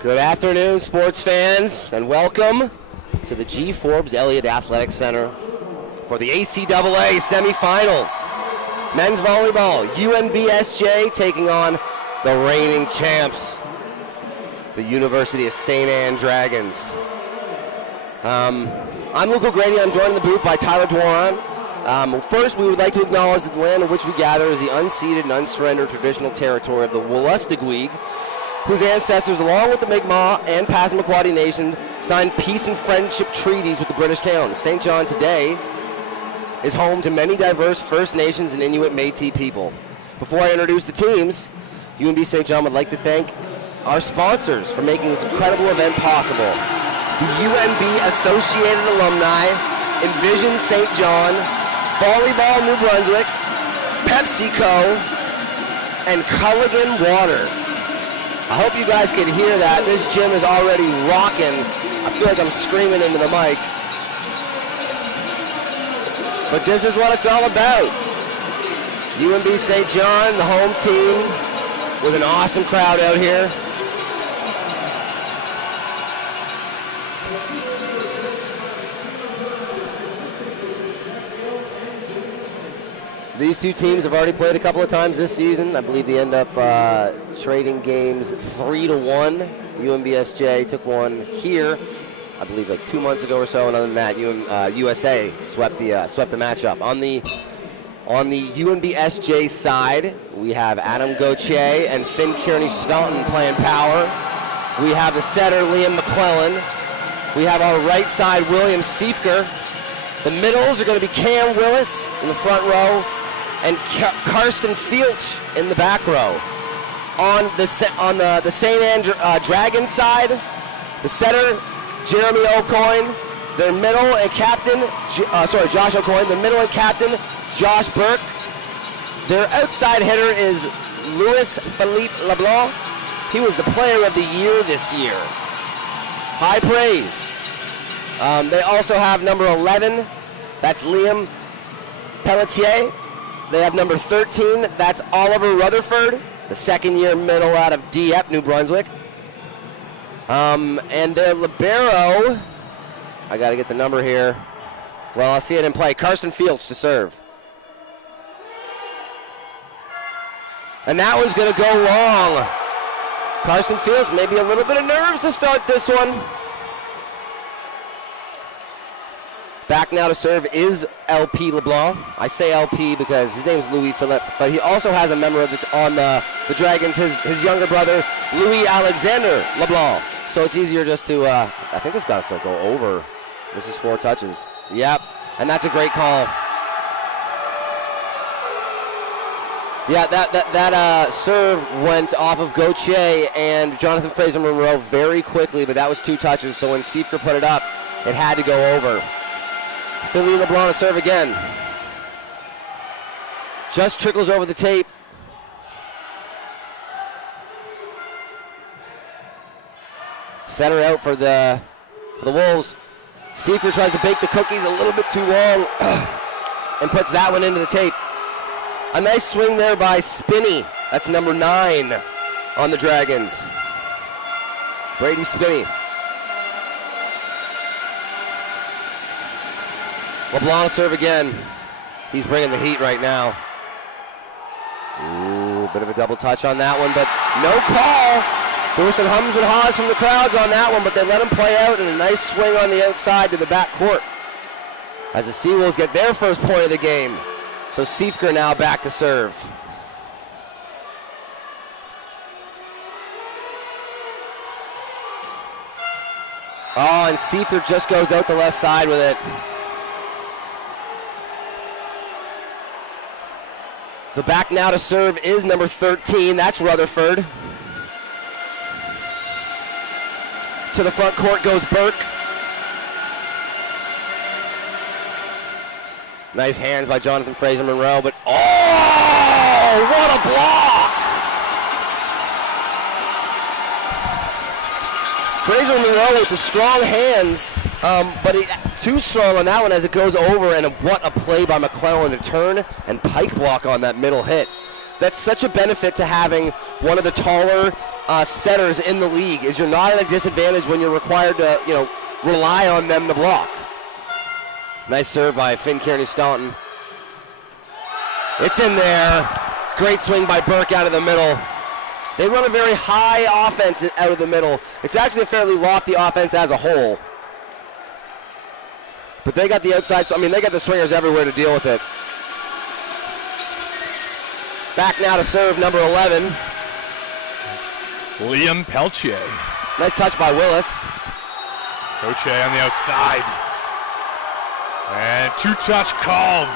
Good afternoon, sports fans, and welcome to the G. Forbes Elliott Athletic Center for the ACAA semifinals. Men's volleyball, UNBSJ taking on the reigning champs, the University of St. Anne Dragons. I'm Luke O'Grady. I'm joined in the booth by Tyler Dworon. First, we would like to acknowledge that the land on which we gather is the unceded and unsurrendered traditional territory of the UStA, whose ancestors, along with the Mi'kmaq and Passamaquoddy Nation, signed peace and friendship treaties with the British Crown. St. John today is home to many diverse First Nations and Inuit Métis people. Before I introduce the teams, UNB St. John would like to thank our sponsors for making this incredible event possible. The UNB Associated Alumni, Envision St. John, Volleyball New Brunswick, PepsiCo, and Culligan Water. I hope you guys can hear that. This gym is already rocking. I feel like I'm screaming into the mic. But this is what it's all about. UNB St. John, the home team, with an awesome crowd out here. These two teams have already played a couple of times this season. I believe they end up trading games 3-1. UNBSJ took one here, I believe, like 2 months ago or so. And other than that, UStA swept the matchup. On the UNBSJ side, we have Adam Gauthier and Finn Kearney-Svelton playing power. We have the setter, Liam McClellan. We have our right side, William Siefker. The middles are going to be Cam Willis in the front row and Karsten Fielch in the back row. On the St. Anne Dragons side, the setter, Jeremy O'Coin. Their middle and captain, Josh O'Coin. The middle and captain, Josh Burke. Their outside hitter is Louis Philippe LeBlanc. He was the player of the year this year. High praise. They also have number 11, that's Liam Pelletier. They have number 13, that's Oliver Rutherford, the second-year middle out of Dieppe, New Brunswick. And their libero, I got to get the number here. Well, I'll see it in play. Karsten Fields to serve. And that one's going to go long. Karsten Fields, maybe a little bit of nerves to start this one. Back now to serve is LP LeBlanc. I say LP because his name is Louis Philippe, but he also has a member on the Dragons, his younger brother, Louis Alexander LeBlanc. So it's easier just to, I think this got to go over. This is 4 touches. Yep, and that's a great call. Yeah, that serve went off of Gauthier and Jonathan Fraser-Monroe very quickly, but that was 2 touches, so when Siefker put it up, it had to go over. Philly LeBlanc to serve again. Just trickles over the tape. Setter out for the Wolves. Siefker tries to bake the cookies a little bit too long and puts that one into the tape. A nice swing there by Spinney. That's number 9 on the Dragons. Brady Spinney. LeBlanc serve again. He's bringing the heat right now. Ooh, bit of a double touch on that one, but no call. There were some hums and haws from the crowds on that one, but they let him play out, and a nice swing on the outside to the back court as the SeaWolves get their first point of the game. So Siefker now back to serve. Oh, and Siefker just goes out the left side with it. So back now to serve is number 13. That's Rutherford. To the front court goes Burke. Nice hands by Jonathan Fraser-Monroe, but oh, what a block! Fraser-Monroe with the strong hands, but too strong on that one as it goes over, and what a play by McClellan to turn and pike block on that middle hit. That's such a benefit to having one of the taller setters in the league is you're not at a disadvantage when you're required to, rely on them to block. Nice serve by Finn Kearney-Staunton. It's in there. Great swing by Burke out of the middle. They run a very high offense out of the middle. It's actually a fairly lofty offense as a whole. But they got the outside, so they got the swingers everywhere to deal with it. Back now to serve number 11. Liam Peltier. Nice touch by Willis. Peltier on the outside. And two-touch called.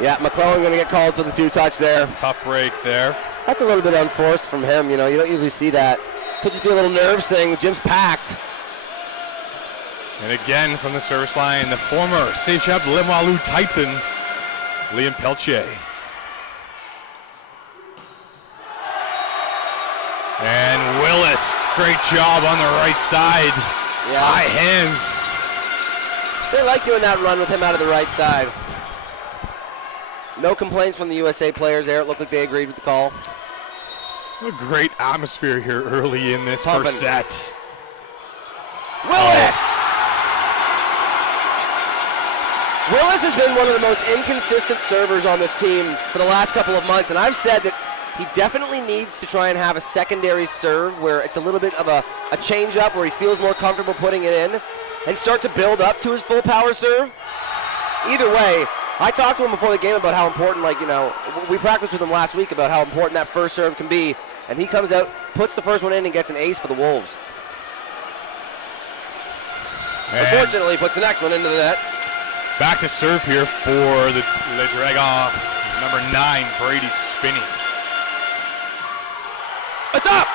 Yeah, McClellan going to get called for the two-touch there. Tough break there. That's a little bit unforced from him. You don't usually see that. Could just be a little nerves thing. The gym's packed. And again from the service line, the former Sechep Limoilou Titan, Liam Peltier. And Willis, great job on the right side. Yeah. High hands. They like doing that run with him out of the right side. No complaints from the USA players there. It looked like they agreed with the call. What a great atmosphere here early in this Pumping. first set. Willis! Willis has been one of the most inconsistent servers on this team for the last couple of months, and I've said that he definitely needs to try and have a secondary serve where it's a little bit of a change-up where he feels more comfortable putting it in and start to build up to his full power serve. Either way, I talked to him before the game about how important, we practiced with him last week about how important that first serve can be, and he comes out, puts the first one in, and gets an ace for the Wolves. And unfortunately, puts the next one into the net. Back to serve here for the Le Dragon, number 9, Brady Spinney. It's up!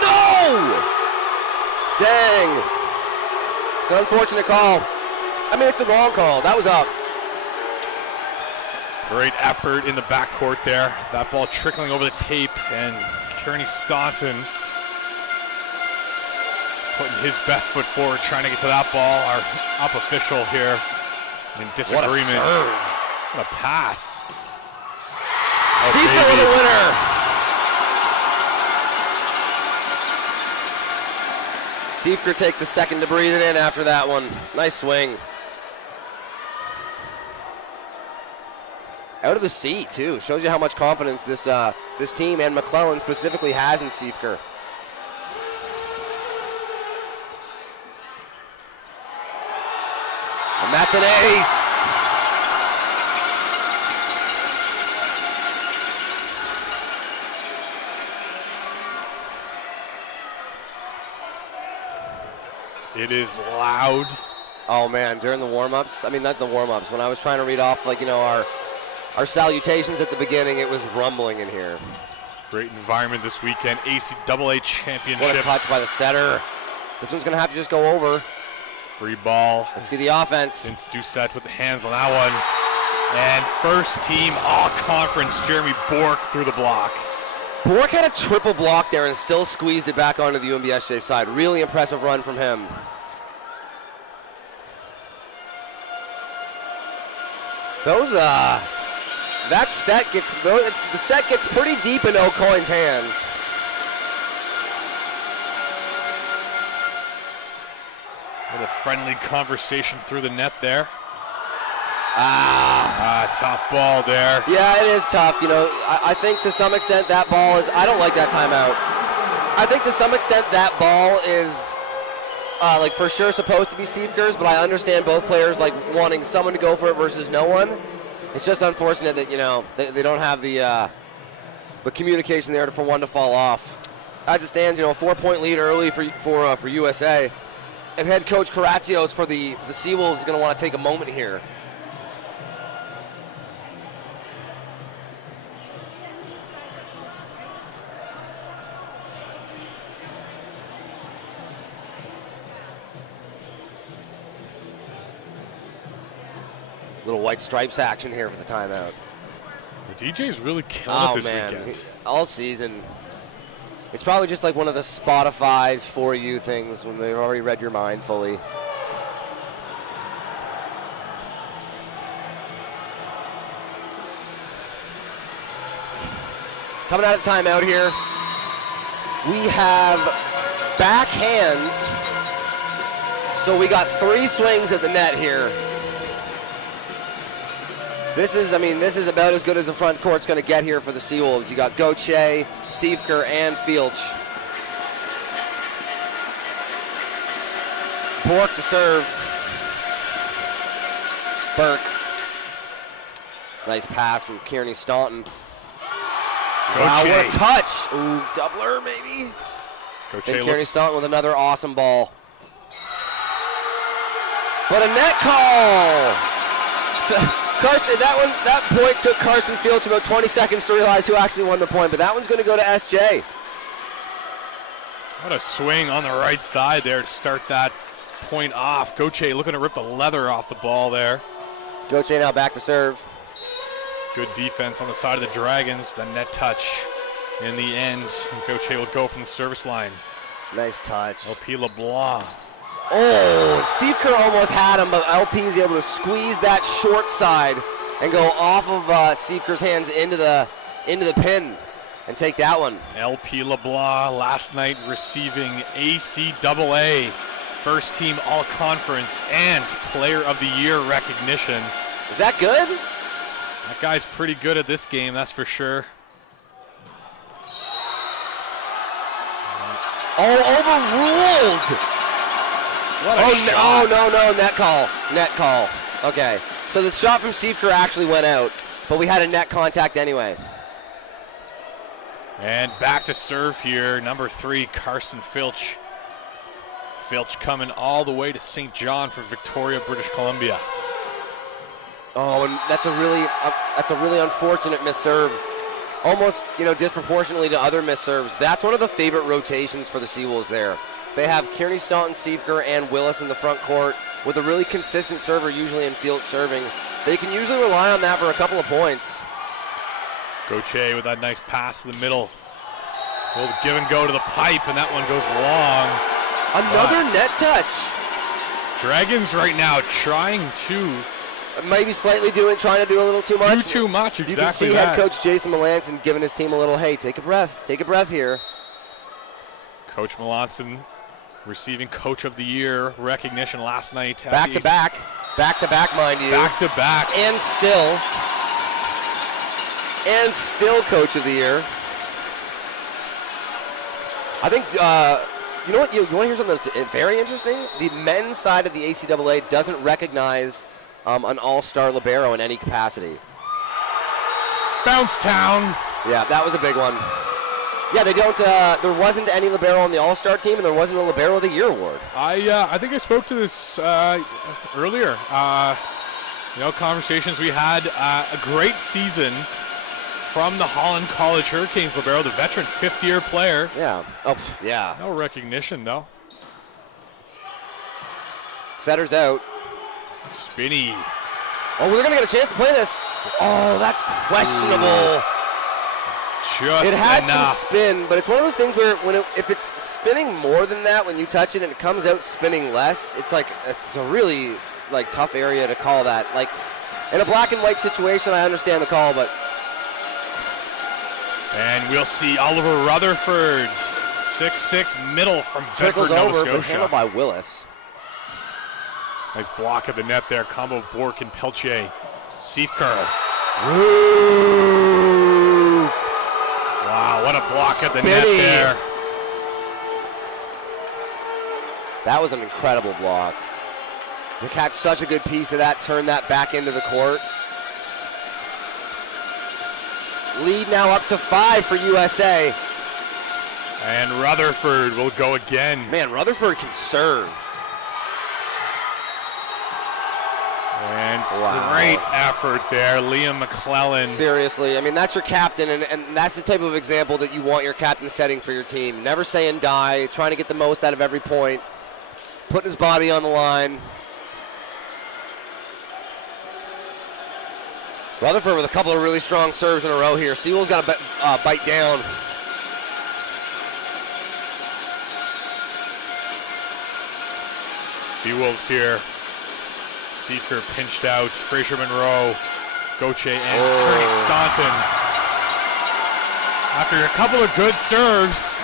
No! Dang. It's an unfortunate call. It's the wrong call. That was up. Great effort in the backcourt there. That ball trickling over the tape, and Kearney-Staunton putting his best foot forward, trying to get to that ball. Our up official here in disagreement. What a serve. What a pass. Seafood with the winner. Seifker takes a second to breathe it in after that one. Nice swing. Out of the seat, too. Shows you how much confidence this team and McClellan specifically has in Seifker. And that's an ace. It is loud. Oh, man, during the warm-ups. Not the warm-ups. When I was trying to read off, our salutations at the beginning, it was rumbling in here. Great environment this weekend. ACAA championships. What a touch by the setter. This one's going to have to just go over. Free ball. Let's see the offense. Since Doucette with the hands on that one. And first team all-conference, Jeremy Bork through the block. Bork had a triple block there and still squeezed it back onto the UNBSJ side. Really impressive run from him. The set gets pretty deep in O'Coin's hands. A little friendly conversation through the net there. Tough ball there. Yeah, it is tough. I think to some extent that ball is, I don't like that timeout. I think to some extent that ball is for sure supposed to be Seifker's, but I understand both players wanting someone to go for it versus no one. It's just unfortunate that, they don't have the communication there for one to fall off. As it stands, a 4-point lead early for USA. And head coach Karatsios for the SeaWolves is going to want to take a moment here. Little white stripes action here for the timeout. The DJ's really killing it this weekend. All season. It's probably just one of the Spotify's For You things when they've already read your mind fully. Coming out of timeout here. We have backhands. So we got 3 swings at the net here. This is about as good as the front court's going to get here for the SeaWolves. You got Gauthier, Siefker, and Filch. Bork to serve. Burke. Nice pass from Kearney Staunton. Wow, what a touch. Ooh, doubler maybe? And Kearney Staunton with another awesome ball. But a net call. Carson, that point took Carson Filch about 20 seconds to realize who actually won the point, but that one's going to go to SJ. What a swing on the right side there to start that point off. Gauthier looking to rip the leather off the ball there. Gauthier now back to serve. Good defense on the side of the Dragons. The net touch in the end. Gauthier will go from the service line. Nice touch. LP LeBlanc. Oh, Siefker almost had him, but LP is able to squeeze that short side and go off of Siefker's hands into the pin and take that one. LP LeBlanc last night receiving ACAA First Team All-Conference and Player of the Year recognition. Is that good? That guy's pretty good at this game, that's for sure. Oh, overruled! No, net call. Okay, so the shot from Siefker actually went out, but we had a net contact anyway. And back to serve here, number 3, Carson Filch. Filch coming all the way to St. John for Victoria, British Columbia. Oh, and that's a really unfortunate misserve. Almost, disproportionately to other misserves. That's one of the favorite rotations for the SeaWolves there. They have Kearney Staunton, Siefker, and Willis in the front court with a really consistent server, usually in field serving. They can usually rely on that for a couple of points. Gauthier with that nice pass to the middle. A little give and go to the pipe, and that one goes long. Another net touch. Dragons right now trying to... Maybe slightly trying to do a little too much. Too much, exactly. You can see head coach Jason Melanson giving his team a little, hey, take a breath here. Coach Melanson receiving Coach of the Year recognition last night. Back to back, mind you. Back to back. And still Coach of the Year. I think, you know what, you want to hear something that's very interesting? The men's side of the ACAA doesn't recognize an all-star libero in any capacity. Bounce town. Yeah, that was a big one. Yeah, they don't. There wasn't any libero on the all-star team, and there wasn't a libero of the year award. I think I spoke to this earlier. Conversations we had. A great season from the Holland College Hurricanes libero, the veteran 5th-year player. Yeah. Oh, yeah. No recognition though. Setter's out. Spinney. Oh, we're gonna get a chance to play this. Oh, that's questionable. Just it had enough. some spin, but it's one of those things where if it's spinning more than that when you touch it and it comes out spinning less, it's a really tough area to call that. Like in a black and white situation, I understand the call, but. And we'll see Oliver Rutherford, 6'6" middle from Bedford, Nova Scotia. But handled by Willis. Nice block at the net there. Combo of Bork and Peltier. Siefker. Roof. Wow, what a block at the net there. That was an incredible block. To catch such a good piece of that, turn that back into the court. Lead now up to 5 for USA. And Rutherford will go again. Man, Rutherford can serve. And great effort there, Liam McClellan. Seriously, I mean, that's your captain, and that's the type of example that you want your captain setting for your team. Never say and die, trying to get the most out of every point, putting his body on the line. Rutherford with a couple of really strong serves in a row here. SeaWolves got to bite down. SeaWolves here. Siefker pinched out. Fraser Monroe, Gauthier, and Kearney Staunton. After a couple of good serves.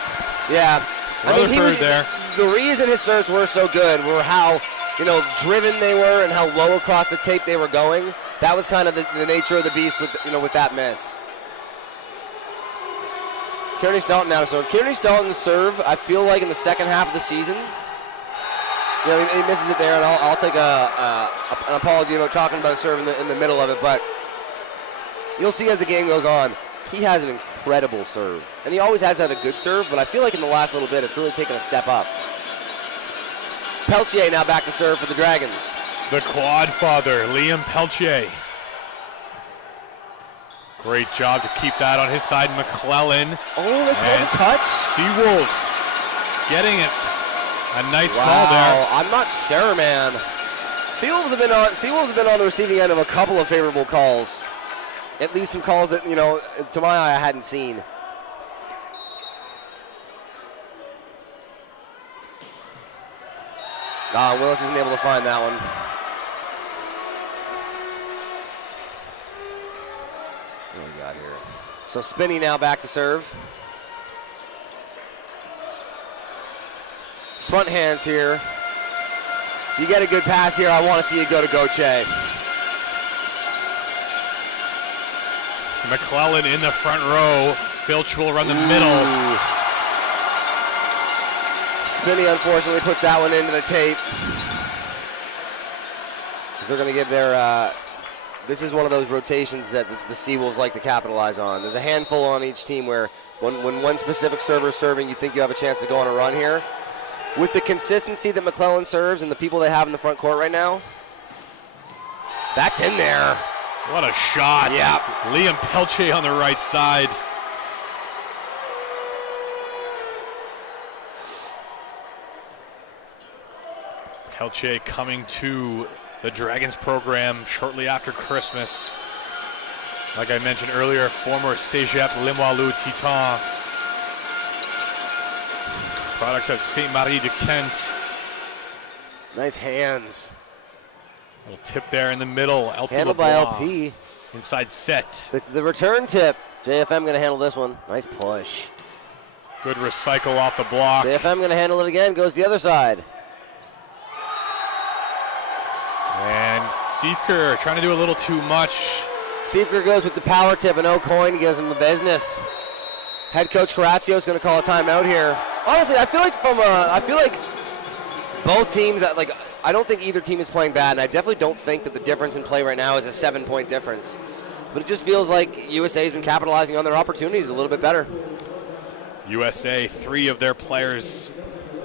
Yeah. Rutherford there. The reason his serves were so good were how, driven they were and how low across the tape they were going. That was kind of the nature of the beast with that miss. Kearney Stelton now to serve. Kearney Stelton's serve, I feel like in the second half of the season, he misses it there, and I'll take an apology about talking about a serve in the middle of it, but you'll see as the game goes on, he has an incredible serve. And he always has had a good serve, but I feel like in the last little bit, it's really taken a step up. Peltier now back to serve for the Dragons. The quad father, Liam Peltier. Great job to keep that on his side. McClellan. Oh, and touch. SeaWolves getting it. A nice call there. I'm not sure, man. SeaWolves have been on the receiving end of a couple of favorable calls. At least some calls that, to my eye, I hadn't seen. Willis isn't able to find that one. What do we got here? So Spinney now back to serve. Front hands here. You get a good pass here, I want to see you go to Gauthier. McClellan in the front row. Filch will run the middle. Spinney unfortunately puts that one into the tape. They're going to give their, this is one of those rotations that the SeaWolves like to capitalize on. There's a handful on each team where when one specific server is serving, you think you have a chance to go on a run here. With the consistency that McClellan serves and the people they have in the front court right now, that's in there. What a shot. Yeah. Liam Peltier on the right side. Peltier coming to the Dragons program shortly after Christmas. Like I mentioned earlier, former Cégep Limoilou Titan. Product of Sainte-Marie de Kent. Nice hands. Little tip there in the middle. LP Handled by LeBlanc. LP. Inside set. The return tip. JFM going to handle this one. Nice push. Good recycle off the block. JFM going to handle it again. Goes the other side. And Siefker trying to do a little too much. Siefker goes with the power tip, and O'Coin gives him the business. Head coach Corazio is going to call a timeout here. Honestly, I feel like both teams, I don't think either team is playing bad, and I definitely don't think that the difference in play right now is a 7-point difference. But it just feels like USA has been capitalizing on their opportunities a little bit better. USA, 3 of their players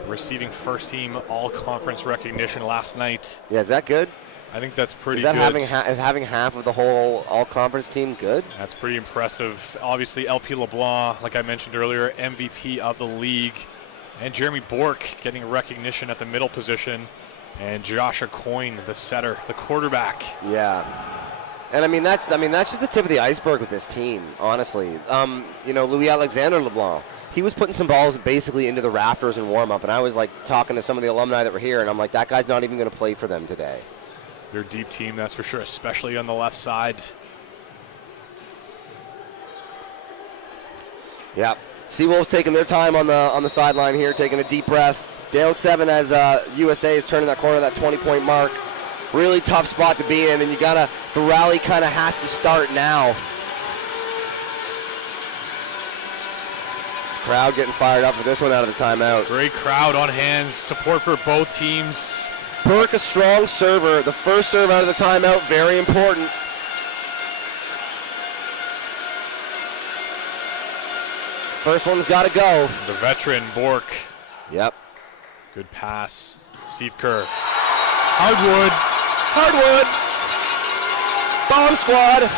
receiving first-team all-conference recognition last night. Yeah, is that good? I think that's pretty good. Is having half of the whole all-conference team good? That's pretty impressive. Obviously, LP LeBlanc, like I mentioned earlier, MVP of the league. And Jeremy Bork getting recognition at the middle position. And Josh O'Coin, the setter, the quarterback. Yeah. And that's just the tip of the iceberg with this team, honestly. Louis Alexander LeBlanc, he was putting some balls basically into the rafters in warm-up, and I was talking to some of the alumni that were here, and I'm like, that guy's not even going to play for them today. They're a deep team, that's for sure, especially on the left side. Yeah. SeaWolves taking their time on the sideline here, taking a deep breath. Down 7 as USA is turning that corner, that 20-point mark. Really tough spot to be in, and the rally kind of has to start now. Crowd getting fired up for this one out of the timeout. Great crowd on hands, support for both teams. Burke, a strong server. The first serve out of the timeout, very important. First one's got to go. The veteran, Bork. Yep. Good pass. Siefker. Hardwood. Bomb squad.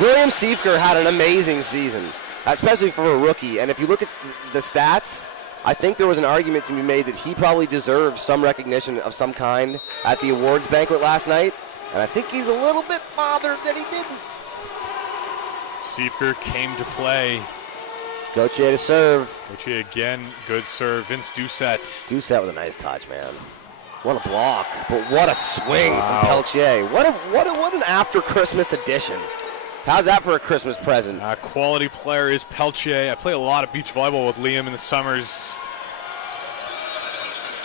William Siefker had an amazing season, especially for a rookie. And if you look at the stats, I think there was an argument to be made that he probably deserves some recognition of some kind at the awards banquet last night. And I think he's a little bit bothered that he didn't. Siefker came to play. Gauthier to serve. Gauthier again, good serve. Vince Doucette. Doucette with a nice touch, man. What a block, but what a swing from Peltier. What an after Christmas addition. How's that for a Christmas present? Quality player is Pelche. I play a lot of beach volleyball with Liam in the summers.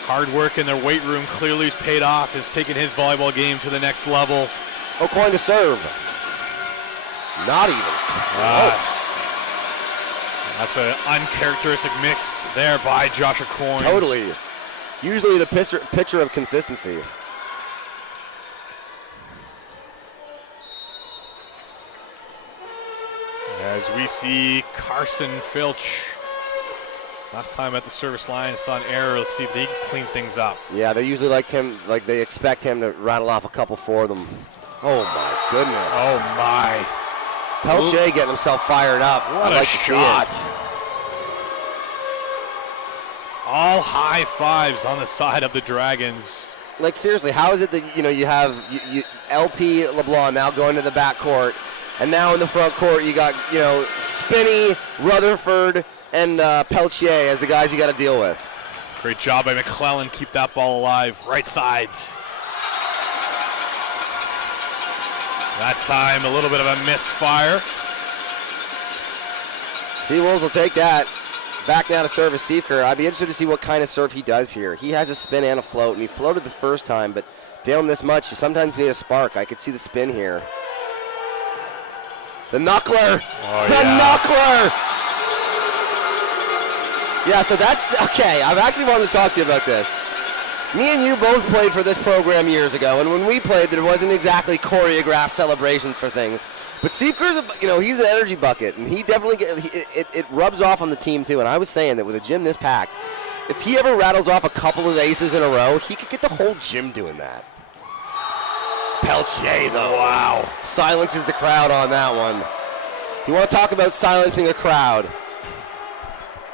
Hard work in their weight room clearly has paid off. Has taken his volleyball game to the next level. O'Coin to serve. Not even. That's an uncharacteristic mix there by Josh O'Coin. Totally. Usually the picture of consistency. As we see Carson Filch. Last time at the service line, saw an error. Let's see if they can clean things up. Yeah, they usually they expect him to rattle off a couple for them. Oh my goodness. Oh my. Pelche getting himself fired up. What a shot. All high fives on the side of the Dragons. Like seriously, how is it that you have LP LeBlanc now going to the backcourt, and now in the front court you got Spinney, Rutherford, and Pelche as the guys you got to deal with. Great job by McClellan. Keep that ball alive. Right side. That time, a little bit of a misfire. SeaWolves will take that. Back now to serve is Siefker. I'd be interested to see what kind of serve he does here. He has a spin and a float, and he floated the first time, but down this much, you sometimes need a spark. I could see the spin here. The knuckler! Knuckler! Yeah, so that's, okay, I've actually wanted to talk to you about this. Me and you both played for this program years ago, and when we played, there wasn't exactly choreographed celebrations for things. But Siefker's, he's an energy bucket, and he definitely it rubs off on the team too. And I was saying that with a gym this packed, if he ever rattles off a couple of aces in a row, he could get the whole gym doing that. Pelche, though, wow, silences the crowd on that one. You want to talk about silencing a crowd?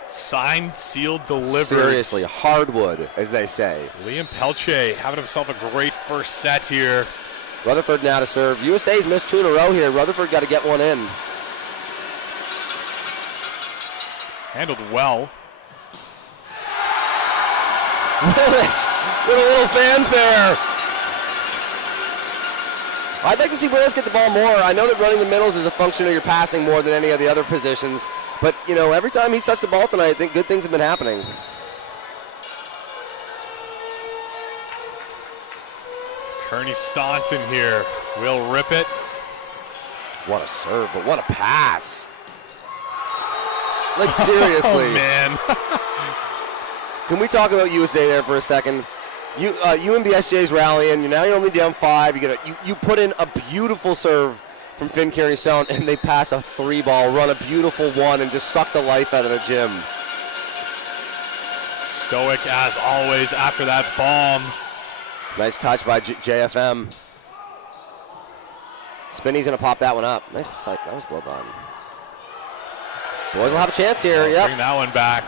Signed, sealed, delivered. Seriously, hardwood, as they say. Liam Pelche having himself a great first set here. Rutherford now to serve. USA's missed two in a row here. Rutherford got to get one in. Handled well. Willis with a little fanfare. I'd like to see Willis get the ball more. I know that running the middles is a function of your passing more than any of the other positions. But, every time he's touched the ball tonight, I think good things have been happening. Kearney Staunton here will rip it. What a serve, but what a pass. Like, seriously. Oh, man. Can we talk about USA there for a second? UNBSJ's rallying. Now you're only down 5. You put in a beautiful serve from Finn Kearney-Staunton, and they pass a 3-ball, run a beautiful one, and just suck the life out of the gym. Stoic, as always, after that bomb. Nice touch by JFM. Spinney's going to pop that one up. Nice sight. That was well done. Boys will have a chance here. Bring that one back.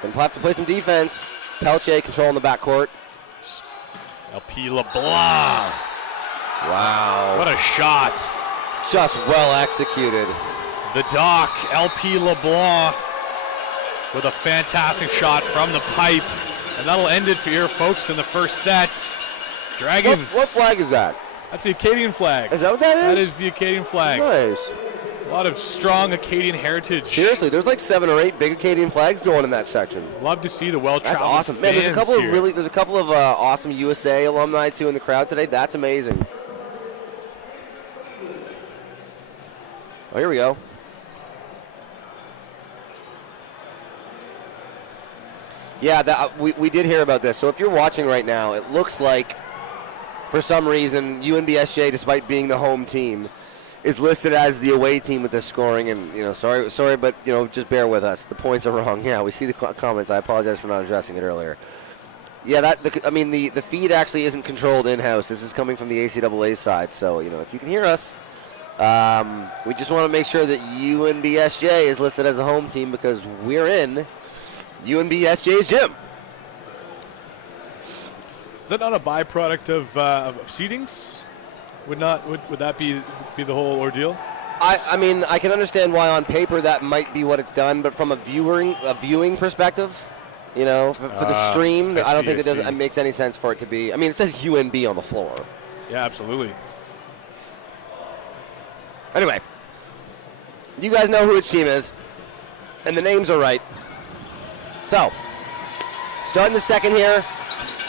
Then we'll have to play some defense. Pelche controlling the backcourt. LP LeBlanc. Wow. What a shot. Just well executed. The Doc, LP LeBlanc, with a fantastic shot from the pipe. And that'll end it for your folks in the first set. Dragons. What flag is that? That's the Acadian flag. Is that what that is? That is the Acadian flag. Nice. A lot of strong Acadian heritage. Seriously, there's like 7 or 8 big Acadian flags going in that section. Love to see the well-traveled That's awesome. Man, there's a couple of awesome USA alumni too in the crowd today. That's amazing. Oh, here we go. Yeah, we did hear about this. So if you're watching right now, it looks like, for some reason, UNBSJ, despite being the home team, is listed as the away team with the scoring. And, sorry, but, just bear with us. The points are wrong. Yeah, we see the comments. I apologize for not addressing it earlier. Yeah, the feed actually isn't controlled in-house. This is coming from the ACAA side. So, if you can hear us, we just want to make sure that UNBSJ is listed as the home team because we're in UNBSJ's gym. Is that not a byproduct of seedings? Would that be the whole ordeal? I mean, I can understand why on paper that might be what it's done, but from a viewing perspective, for the stream, I don't think it makes any sense for it to be. I mean, it says UNB on the floor. Yeah, absolutely. Anyway, You guys know who its team is, and the names are right. So, starting the second here.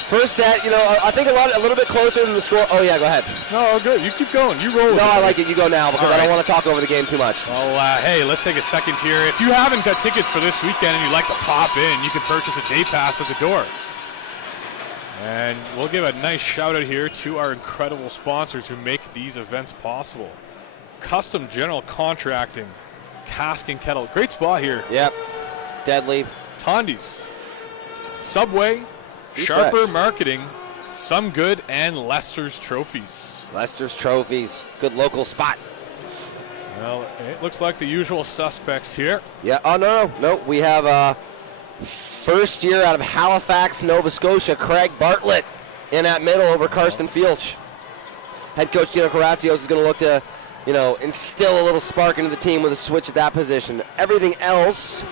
First set, I think a little bit closer than the score. Oh, yeah, go ahead. No, good. You keep going. You roll with it. No, I like it. You go now because I don't want to talk over the game too much. Well, hey, let's take a second here. If you haven't got tickets for this weekend and you'd like to pop in, you can purchase a day pass at the door. And we'll give a nice shout out here to our incredible sponsors who make these events possible. Custom General Contracting, Cask and Kettle. Great spot here. Yep. Deadly. Tondi's, Subway, Be Sharper fresh. Marketing, Some Good, and Lester's Trophies. Lester's Trophies. Good local spot. Well, it looks like the usual suspects here. Yeah. Oh, no. We have first year out of Halifax, Nova Scotia, Craig Bartlett in at middle over Karsten Fielch. Head coach Dino Carrazios is going to look to, instill a little spark into the team with a switch at that position. Everything else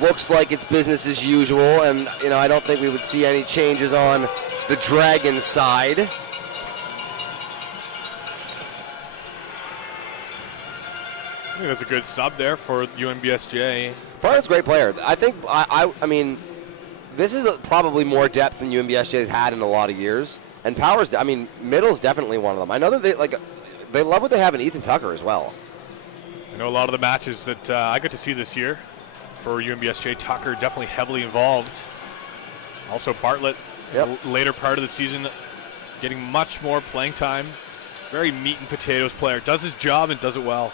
looks like it's business as usual, and, I don't think we would see any changes on the Dragons side. I think that's a good sub there for UNBSJ. Bartlett's a great player. I think, I mean, this is probably more depth than UNBSJ has had in a lot of years. And Powers, Middle's definitely one of them. I know that they love what they have in Ethan Tucker as well. I know a lot of the matches that I got to see this year for UNBSJ, Tucker definitely heavily involved. Also Bartlett, later part of the season, getting much more playing time. Very meat and potatoes player. Does his job and does it well.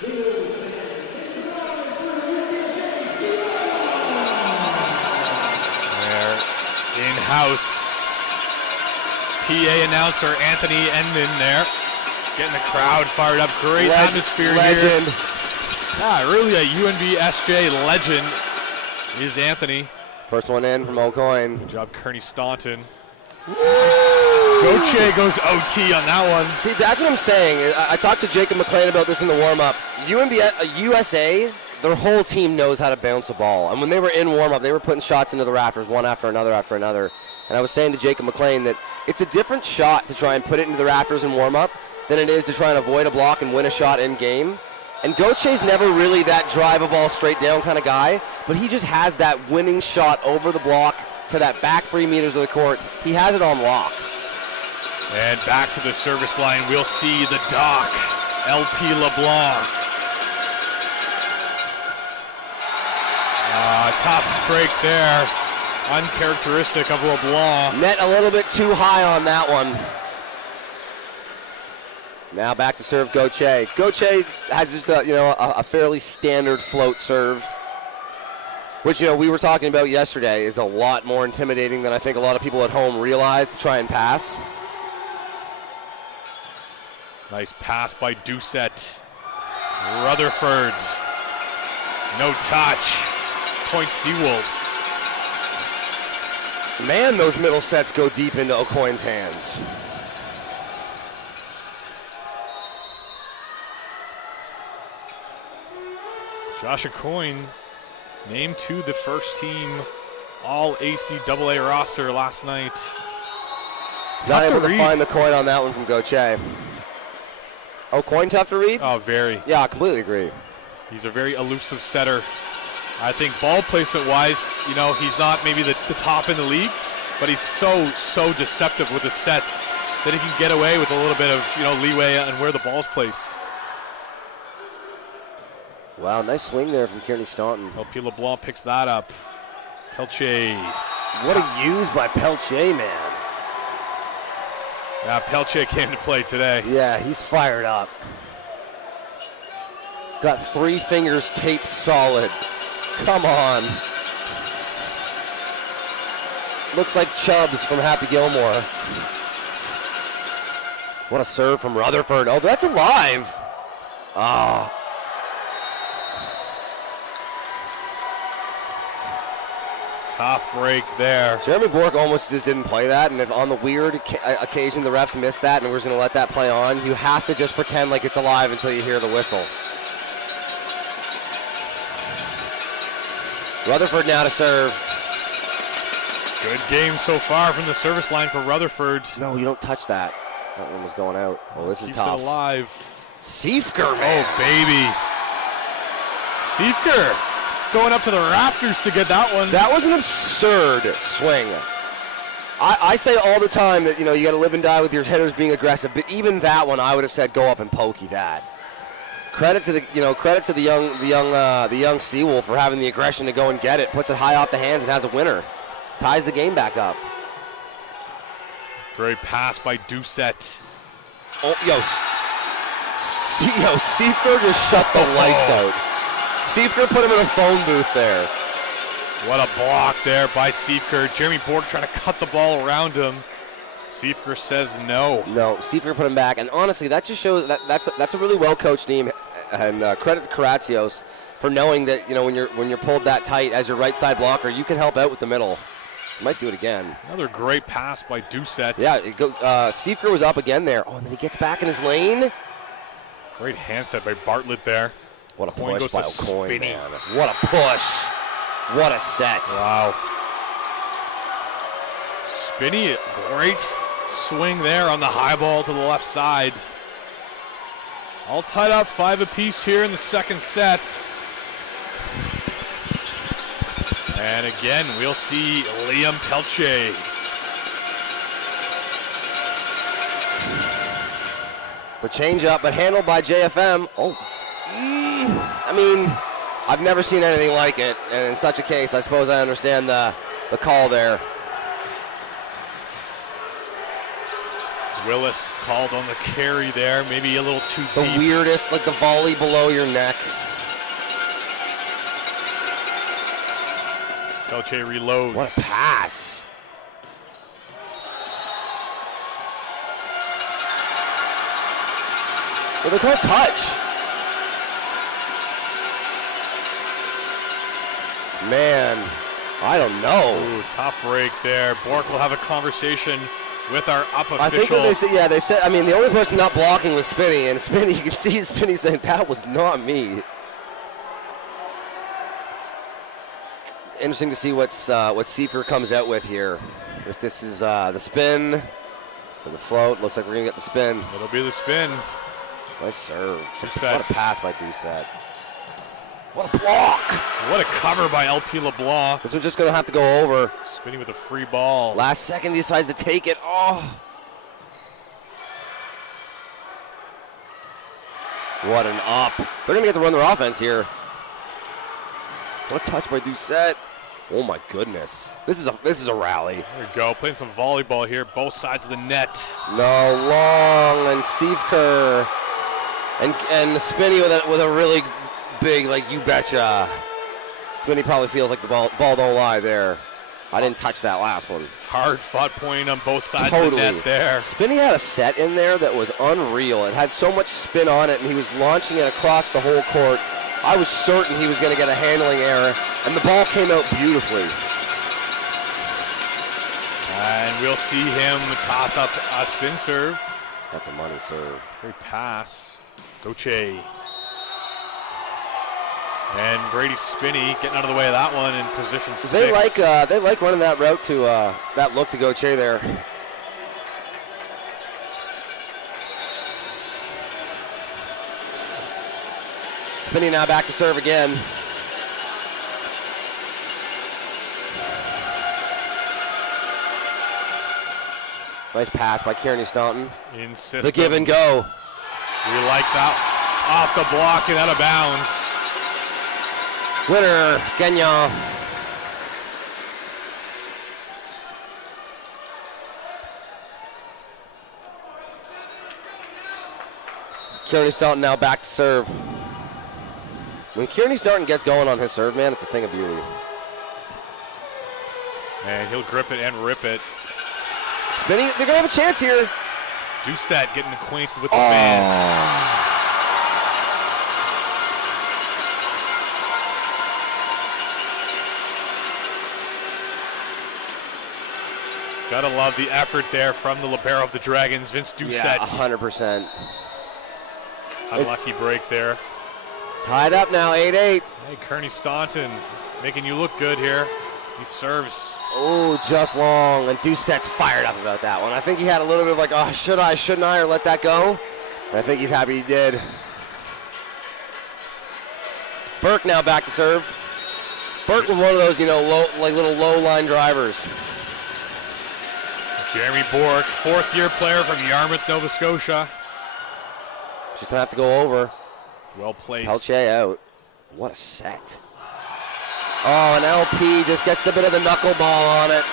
There, in-house PA announcer Anthony Enman there, getting the crowd fired up. Great atmosphere legend. here. Yeah, really a UNBSJ legend is Anthony. First one in from O'Coin. Good job, Kearney Staunton. Gauthier goes OT on that one. See, that's what I'm saying. I talked to Jacob McLean about this in the warm-up. USA, their whole team knows how to bounce a ball. And when they were in warm-up, they were putting shots into the rafters, one after another after another. And I was saying to Jacob McLean that it's a different shot to try and put it into the rafters in warm-up than it is to try and avoid a block and win a shot in game. And Gauthier's never really that drive a ball straight down kind of guy, but he just has that winning shot over the block to that back 3 meters of the court. He has it on lock. And back to the service line, we'll see the Doc, LP LeBlanc. Tough break there, uncharacteristic of LeBlanc. Net a little bit too high on that one. Now back to serve Gauthier. Gauthier has just a fairly standard float serve, which we were talking about yesterday is a lot more intimidating than I think a lot of people at home realize to try and pass. Nice pass by Doucette. Rutherford. No touch. Point SeaWolves. Man, those middle sets go deep into O'Coin's hands. Josh O'Coin named to the first team all ACAA roster last night. Not able to find the coin on that one from Gauthier. O'Coin tough to read? Oh, very. Yeah, I completely agree. He's a very elusive setter. I think ball placement-wise, he's not maybe the top in the league, but he's so deceptive with his sets that he can get away with a little bit of, leeway on where the ball's placed. Wow, nice swing there from Kearney Staunton. LP LeBlanc picks that up. Pelche. What a use by Pelche, man. Yeah, Pelche came to play today. Yeah, he's fired up. Got 3 fingers taped solid. Come on. Looks like Chubbs from Happy Gilmore. What a serve from Rutherford. Oh, that's alive. Ah. Tough break there. Jeremy Bork almost just didn't play that, and if on the weird occasion the refs missed that and we're just going to let that play on, you have to just pretend like it's alive until you hear the whistle. Rutherford now to serve. Good game so far from the service line for Rutherford. No, you don't touch that. That one was going out. Oh, this is tough. Keeps it alive. Siefker, man. Oh, baby. Siefker going up to the rafters to get that one. That was an absurd swing. I say all the time that, you know, you got to live and die with your hitters being aggressive, but even that one, I would have said go up and pokey that. Credit to the young SeaWolf for having the aggression to go and get it. Puts it high off the hands and has a winner. Ties the game back up. Great pass by Doucette. Oh, Siefker just shut the lights out. Siefker put him in a phone booth there. What a block there by Siefker. Jeremy Bork trying to cut the ball around him. Siefker says no. No, Siefker put him back, and honestly, that just shows that's a really well-coached team. And credit to Karatsios for knowing that, you know, when you're pulled that tight as your right side blocker, you can help out with the middle. Might do it again. Another great pass by Doucette. Yeah, Siefker was up again there. Oh, and then he gets back in his lane. Great handset by Bartlett there. What a Coin push goes by to O'Coin, Spinney. man. What a push. What a set. Wow. Spinney, great swing there on the high ball to the left side. All tied up 5 apiece here in the second set. And again, we'll see Liam Pelche. The change up, but handled by JFM. Oh, I mean, I've never seen anything like it. And in such a case, I suppose I understand the call there. Willis called on the carry there, maybe a little too The deep. weirdest, like the volley below your neck. Pelche reloads. What a pass. Well, they call touch. Man, I don't know. Ooh, tough break there. Bork will have a conversation with our up official. I think what they said, I mean, the only person not blocking was Spinney, and Spinney, you can see Spinney saying, that was not me. Interesting to see what Siefker comes out with here. If this is the spin, does it float? Looks like we're going to get the spin. It'll be the spin. Nice serve. Doucette. What a pass by Doucette. What a block. What a cover by LP LeBlanc. This one's just going to have to go over. Spinney with a free ball. Last second, he decides to take it. Oh. What an up. They're going to get to run their offense here. What a touch by Doucette. Oh, my goodness. This is a rally. There we go. Playing some volleyball here. Both sides of the net. No, Long and Siefker. And Spinney with a really big, like, you betcha. Spinney probably feels like the ball don't lie there. I didn't touch that last one. Hard fought point on both sides of the net there. Spinney had a set in there that was unreal. It had so much spin on it, and he was launching it across the whole court. I was certain he was going to get a handling error, and the ball came out beautifully. And we'll see him toss up a spin serve. That's a money serve. Great pass. Goche. And Brady Spinney getting out of the way of that one in position 6. They like running that route to that look to Goche there. Spinney now back to serve again. Nice pass by Kearney Staunton. In system. The give and go. We like that. Off the block and out of bounds. Winner, Gagnon. Kearney Staunton now back to serve. When Kearney Staunton gets going on his serve, man, it's a thing of beauty. And he'll grip it and rip it. Spinning, they're going to have a chance here. Doucette getting acquainted with the fans. Gotta love the effort there from the libero of the Dragons, Vince Doucette. Yeah, 100%. Unlucky break there. Tied up now, 8-8. Hey, Kearney Staunton making you look good here. He serves. Oh, just long, and Doucette's fired up about that one. I think he had a little bit of like, oh, should I, shouldn't I, or let that go? I think he's happy he did. Burke now back to serve. Burke was one of those, little low-line drivers. Jeremy Bork, fourth-year player from Yarmouth, Nova Scotia. She's going to have to go over. Well placed. Pelche out. What a set. Oh, and LP just gets a bit of the knuckleball on it.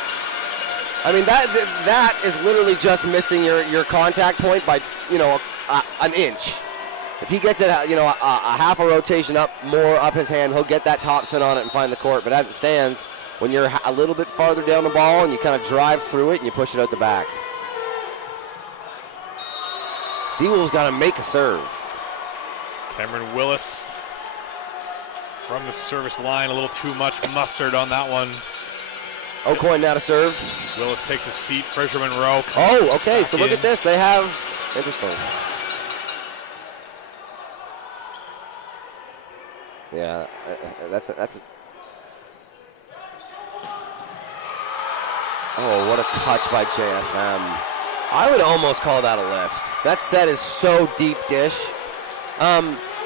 I mean, that is literally just missing your contact point by, an inch. If he gets it, a half a rotation more up his hand, he'll get that topspin on it and find the court. But as it stands, when you're a little bit farther down the ball and you kind of drive through it and you push it out the back. SeaWolves got to make a serve. Cameron Willis from the service line, a little too much mustard on that one. O'Coin now to serve. Willis takes a seat. Fraser Monroe. Oh, okay. So look at this. They have interesting. Yeah, that's. Oh, what a touch by JFM. I would almost call that a lift. That set is so deep dish.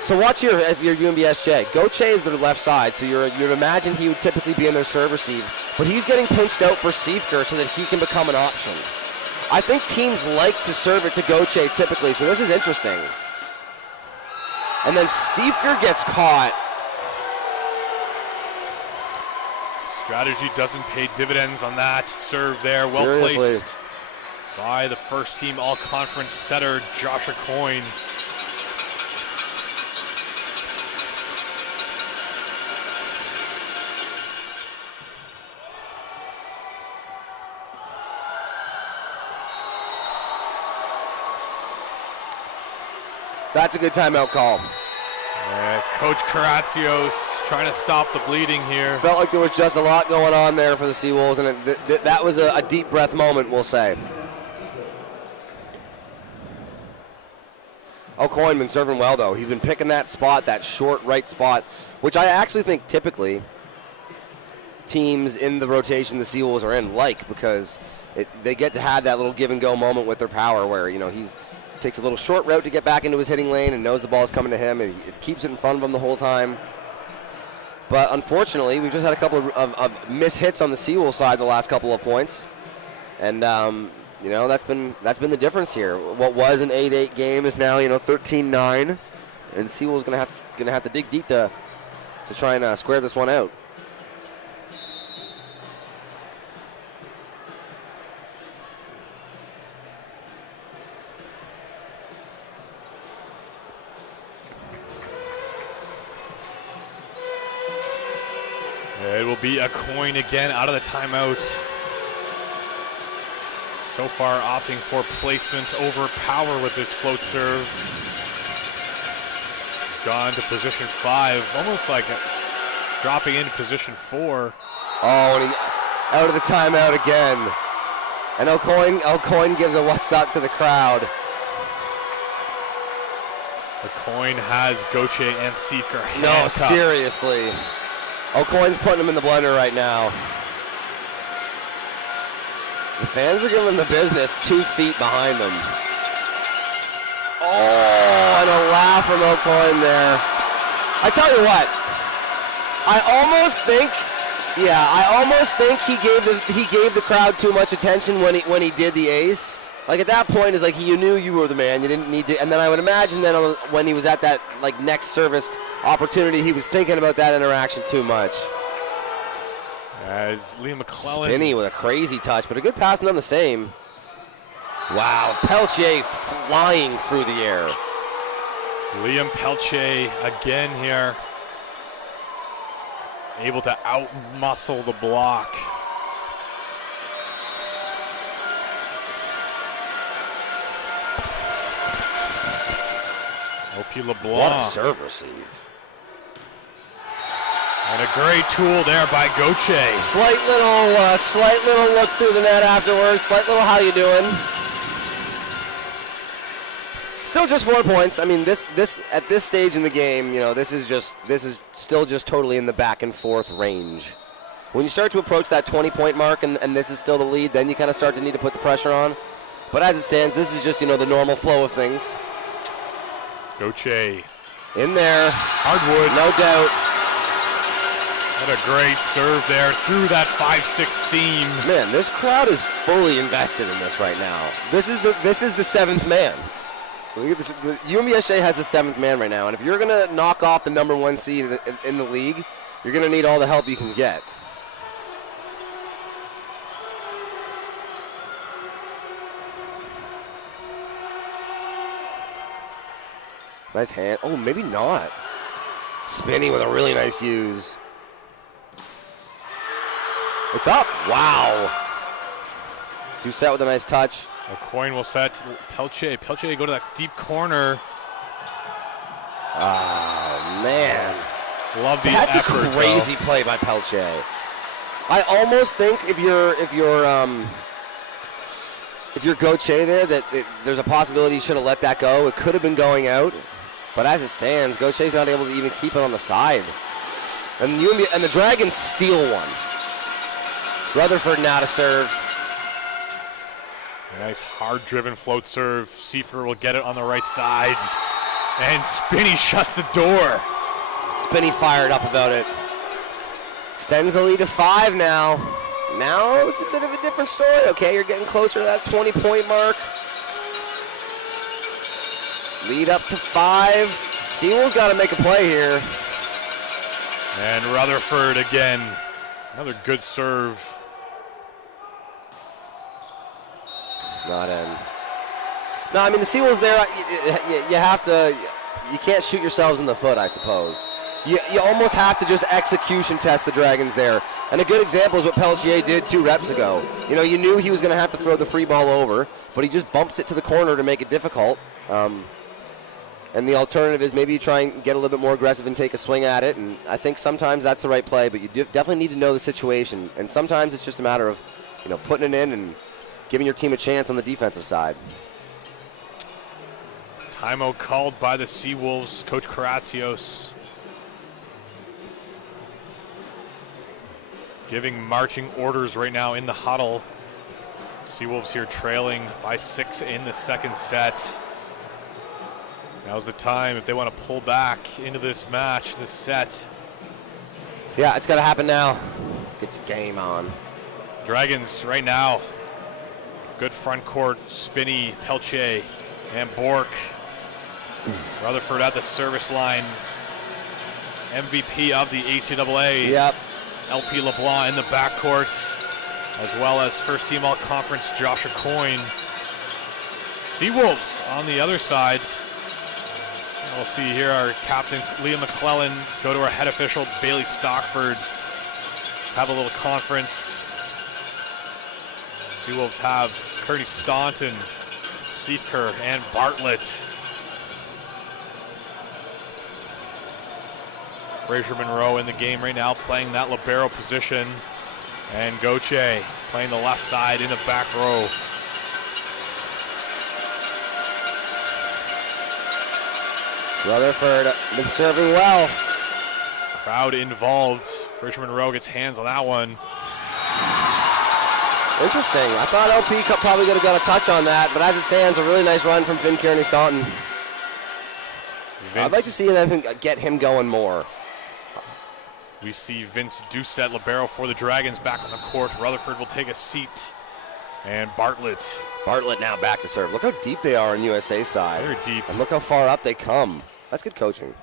So watch your UNBSJ. Gauthier is their left side, so you'd imagine he would typically be in their serve receive, but he's getting pinched out for Siefker so that he can become an option. I think teams like to serve it to Gauthier typically, so this is interesting. And then Siefker gets caught. Strategy doesn't pay dividends on that serve there. Well placed by the first team all-conference setter, Josh O'Coin. That's a good timeout call. Coach Karatsios trying to stop the bleeding here. Felt like there was just a lot going on there for the SeaWolves, and that was a deep breath moment, we'll say. O'Coin been serving well, though. He's been picking that spot, that short right spot, which I actually think typically teams in the rotation the SeaWolves are in because they get to have that little give-and-go moment with their power where, he takes a little short route to get back into his hitting lane and knows the ball's coming to him, and he keeps it in front of him the whole time. But unfortunately, we've just had a couple of mishits on the SeaWolves side the last couple of points, and that's been the difference here. What was an 8-8 game is now 13-9, and SeaWolves gonna have to dig deep to try and square this one out. It will be O'Coin again out of the timeout. So far opting for placement over power with this float serve. He's gone to position 5, almost like dropping into position 4. Oh, and he out of the timeout again. And O'Coin gives a what's up to the crowd. O'Coin has Gauthier and Siefker handcuffed. No, seriously. O'Coin's putting him in the blender right now. The fans are giving him the business 2 feet behind them. Oh, and a laugh from O'Coin there. I tell you what, I almost think he gave the crowd too much attention when he did the ace. Like at that point, it's like you knew you were the man. You didn't need to. And then I would imagine that when he was at that next service opportunity, he was thinking about that interaction too much. As Liam McClellan. Spinny with a crazy touch, but a good pass none the same. Wow, Pelche flying through the air. Liam Pelche again here. Able to out-muscle the block. O.P. LeBlanc. What a serve receive. And a great tool there by Gauthier. Slight little look through the net afterwards. Slight little how you doing. Still just 4 points. I mean, this at this stage in the game, this is still just totally in the back and forth range. When you start to approach that 20-point mark and this is still the lead, then you kind of start to need to put the pressure on. But as it stands, this is just the normal flow of things. Gauthier In there. hardwood. No doubt. What a great serve there through that 5-6 seam. Man, this crowd is fully invested in this right now. This is the seventh man. Look at this. The UNBSJ has the seventh man right now, and if you're going to knock off the number 1 seed in the league, you're going to need all the help you can get. Nice hand. Oh, maybe not. Spinny with a really nice use. It's up. Wow. Doucette with a nice touch. A coin will set Peltier. Peltier go to that deep corner. Oh, man. Love the That's effort, a crazy though. play by Peltier. I almost think if you're Gauthier there, that there's a possibility you should have let that go. It could have been going out, but as it stands, Gauthier's not able to even keep it on the side. And the Dragons steal one. Rutherford now to serve. A nice hard-driven float serve. Seifer will get it on the right side, and Spinney shuts the door. Spinney fired up about it. Extends the lead to 5 now. Now it's a bit of a different story. Okay, you're getting closer to that 20-point mark. Lead up to 5. SeaWolves got to make a play here. And Rutherford again. Another good serve. Not in. No, I mean, the SeaWolves there, you have to, you can't shoot yourselves in the foot, I suppose. You almost have to just execution test the Dragons there. And a good example is what Peltier did 2 reps ago. You know, you knew he was going to have to throw the free ball over, but he just bumps it to the corner to make it difficult. And the alternative is maybe you try and get a little bit more aggressive and take a swing at it. And I think sometimes that's the right play, but you definitely need to know the situation. And sometimes it's just a matter of, putting it in and giving your team a chance on the defensive side. Timeout called by the SeaWolves, Coach Karatsios. Giving marching orders right now in the huddle. SeaWolves here trailing by 6 in the second set. Now's the time if they want to pull back into this match, this set. Yeah, it's got to happen now. Get the game on. Dragons right now. Good front court, Spinney, Peltier, and Bork. Rutherford at the service line. MVP of the ACAA. Yep. LP LeBlanc in the backcourt, as well as first team all-conference Josh Coyne. SeaWolves on the other side. We'll see here our captain, Liam McClellan, go to our head official, Bailey Stockford, have a little conference. SeaWolves have Kearney Staunton, Seeker, and Bartlett. Fraser Monroe in the game right now, playing that libero position. And Gauthier playing the left side in the back row. Rutherford been serving well. Crowd involved. Fraser Monroe gets hands on that one. Interesting. I thought LP probably could have got a touch on that, but as it stands, a really nice run from Finn Kearney Staunton. I'd like to see them get him going more. We see Vince Doucette, libero for the Dragons, back on the court. Rutherford will take a seat. And Bartlett. Bartlett now back to serve. Look how deep they are on USA side. Very deep. And look how far up they come. That's good coaching.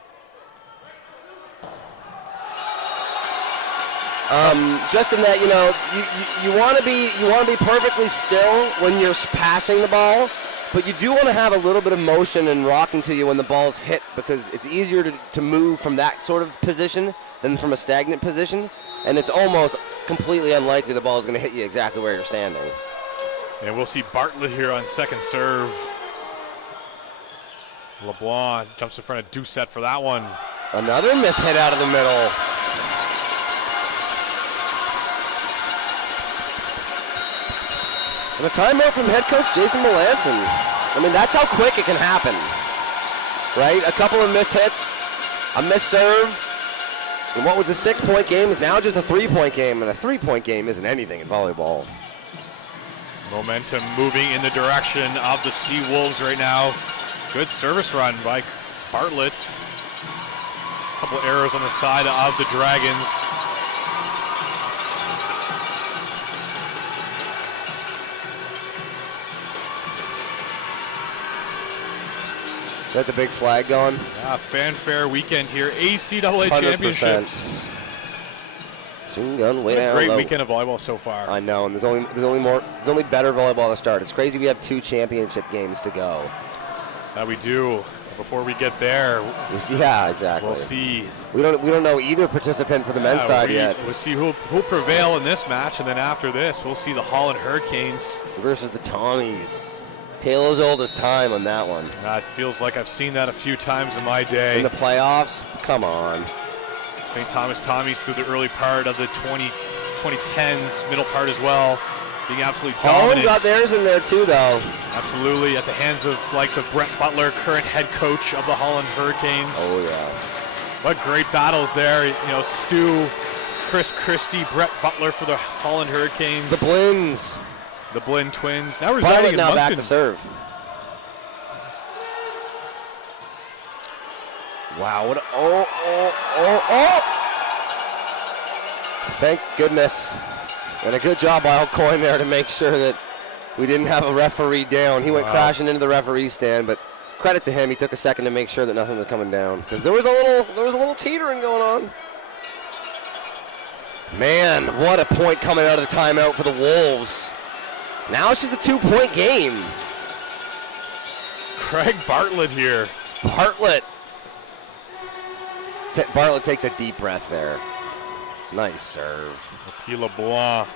Just in that, you want to be perfectly still when you're passing the ball, but you do want to have a little bit of motion and rocking to you when the ball's hit, because it's easier to move from that sort of position than from a stagnant position, and it's almost completely unlikely the ball is going to hit you exactly where you're standing. And we'll see Bartlett here on second serve. LeBlanc jumps in front of Doucette for that one. Another miss hit out of the middle. And a timeout from head coach Jason Melanson. I mean, that's how quick it can happen, right? A couple of miss hits, a miss serve, and what was a 6-point game is now just a 3-point game, and a 3-point game isn't anything in volleyball. Momentum moving in the direction of the SeaWolves right now. Good service run by Bartlett. A couple arrows on the side of the Dragons. Is that the big flag going? Yeah, fanfare weekend here. ACAA 100%. championships. Gun way down Great low. weekend of volleyball so far. I know, and there's only better volleyball to start. It's crazy we have 2 championship games to go. That we do. Before we get there, yeah, exactly. we'll see. We don't know either participant for the men's side yet. We'll see who'll prevail in this match, and then after this, we'll see the Holland Hurricanes versus the Tommies. Tale as old as time on that one. It feels like I've seen that a few times in my day. In the playoffs? Come on. St. Thomas Tommies through the early part of the 2010s, middle part as well, being absolutely dominant. Holland got theirs in there too, though. Absolutely, at the hands of likes of Brett Butler, current head coach of the Holland Hurricanes. Oh, yeah. What great battles there. You know, Stu, Chris Christie, Brett Butler for the Holland Hurricanes. The Blins. The Blinn twins. Now residing in now Moncton. back to serve. Wow, what a, oh. Thank goodness. And a good job by Coyne there to make sure that we didn't have a referee down. He went crashing into the referee stand, but credit to him. He took a second to make sure that nothing was coming down, because there was a little teetering going on. Man, what a point coming out of the timeout for the Wolves. Now it's just a 2-point game. Craig Bartlett here. Bartlett takes a deep breath there. Nice serve. P. LeBlanc.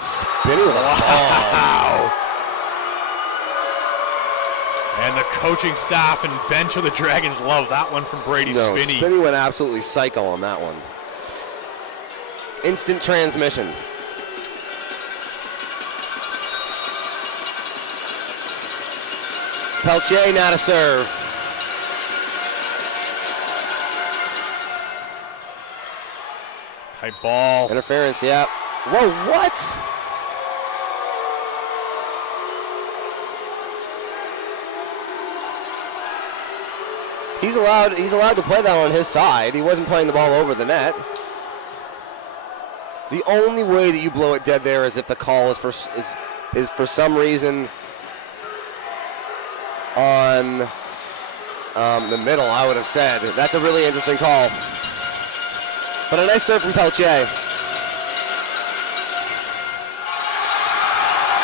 Spinning with a ball. And the coaching staff and bench of the Dragons love that one from Brady Spinney. Spinney went absolutely psycho on that one. Instant transmission. Peltier now to serve. Tight ball. Interference, yeah. Whoa, what? He's allowed to play that on his side. He wasn't playing the ball over the net. The only way that you blow it dead there is if the call is for some reason on the middle, I would have said. That's a really interesting call. But a nice serve from Peltier.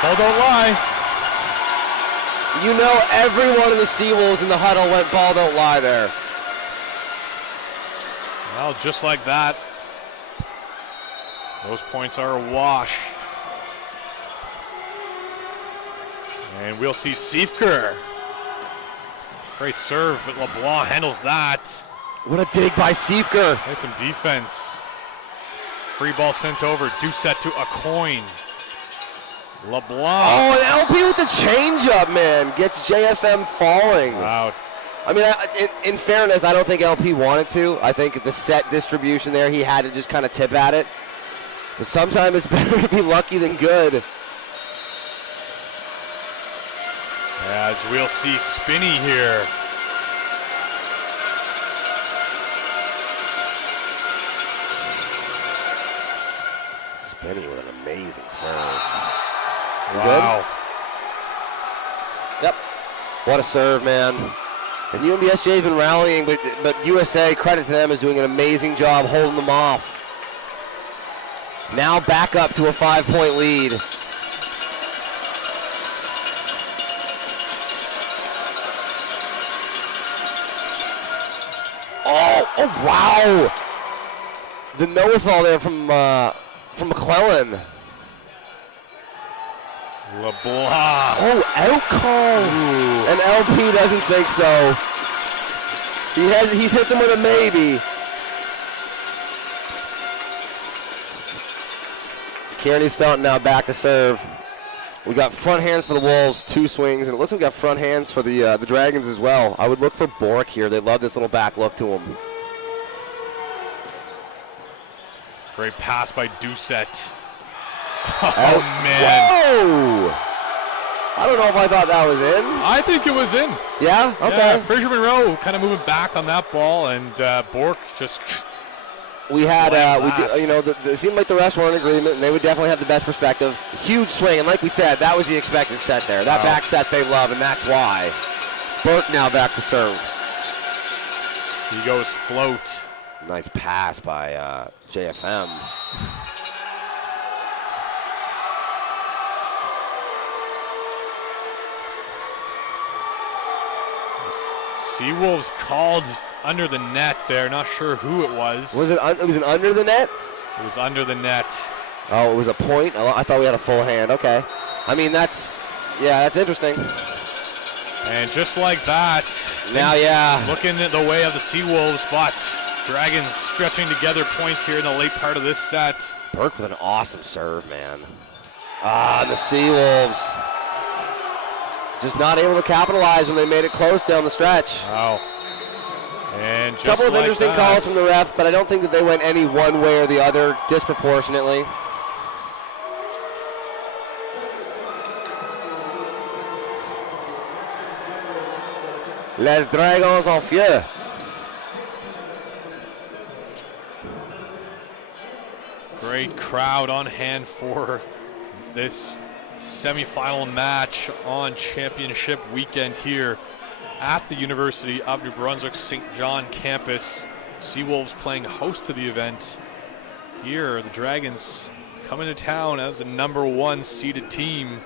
Ball don't lie. You know every one of the SeaWolves in the huddle went ball don't lie there. Well, just like that, those points are a wash. And we'll see Siefker. Great serve, but LeBlanc handles that. What a dig by Siefker. Nice some defense. Free ball sent over. Doucette to a coin. LeBlanc. Oh, and LP with the changeup, man. Gets JFM falling. Wow. I mean, in fairness, I don't think LP wanted to. I think the set distribution there, he had to just kind of tip at it. But sometimes it's better to be lucky than good. As we'll see Spinney here. Spinney with an amazing serve. Wow. Good? Yep. What a serve, man. And UNBSJ has been rallying, but USA, credit to them, is doing an amazing job holding them off. Now back up to a 5-point lead. Oh, wow. The no-fall there from McClellan. LeBlanc. Oh, out call. And LP doesn't think so. He's hit him with a maybe. Kearney Staunton now back to serve. We got front hands for the Wolves, 2 swings, and it looks like we got front hands for the Dragons as well. I would look for Bork here. They love this little back look to him. Great pass by Doucette. Oh, man. Whoa! I don't know if I thought that was in. I think it was in. Yeah? Okay. Yeah, Fraser Monroe kind of moving back on that ball, and Bork just We had, slams it seemed like the refs were in agreement, and they would definitely have the best perspective. Huge swing, and like we said, that was the expected set there. That back set they love, and that's why. Burke now back to serve. He goes float. Nice pass by JFM. SeaWolves called under the net there. Not sure who it was. Was it? It was an under the net? It was under the net. Oh, it was a point? I thought we had a full hand. Okay. I mean, that's interesting. And just like that, now, looking at the way of the SeaWolves, but Dragons stretching together points here in the late part of this set. Burke with an awesome serve, man. And the SeaWolves just not able to capitalize when they made it close down the stretch. Wow. And just a couple of like interesting that, calls from the ref, but I don't think that they went any one way or the other disproportionately. Les Dragons en feu. Great crowd on hand for this semifinal match on championship weekend here at the University of New Brunswick St. John campus. SeaWolves playing host to the event. Here, the Dragons coming to town as the number 1 seeded team,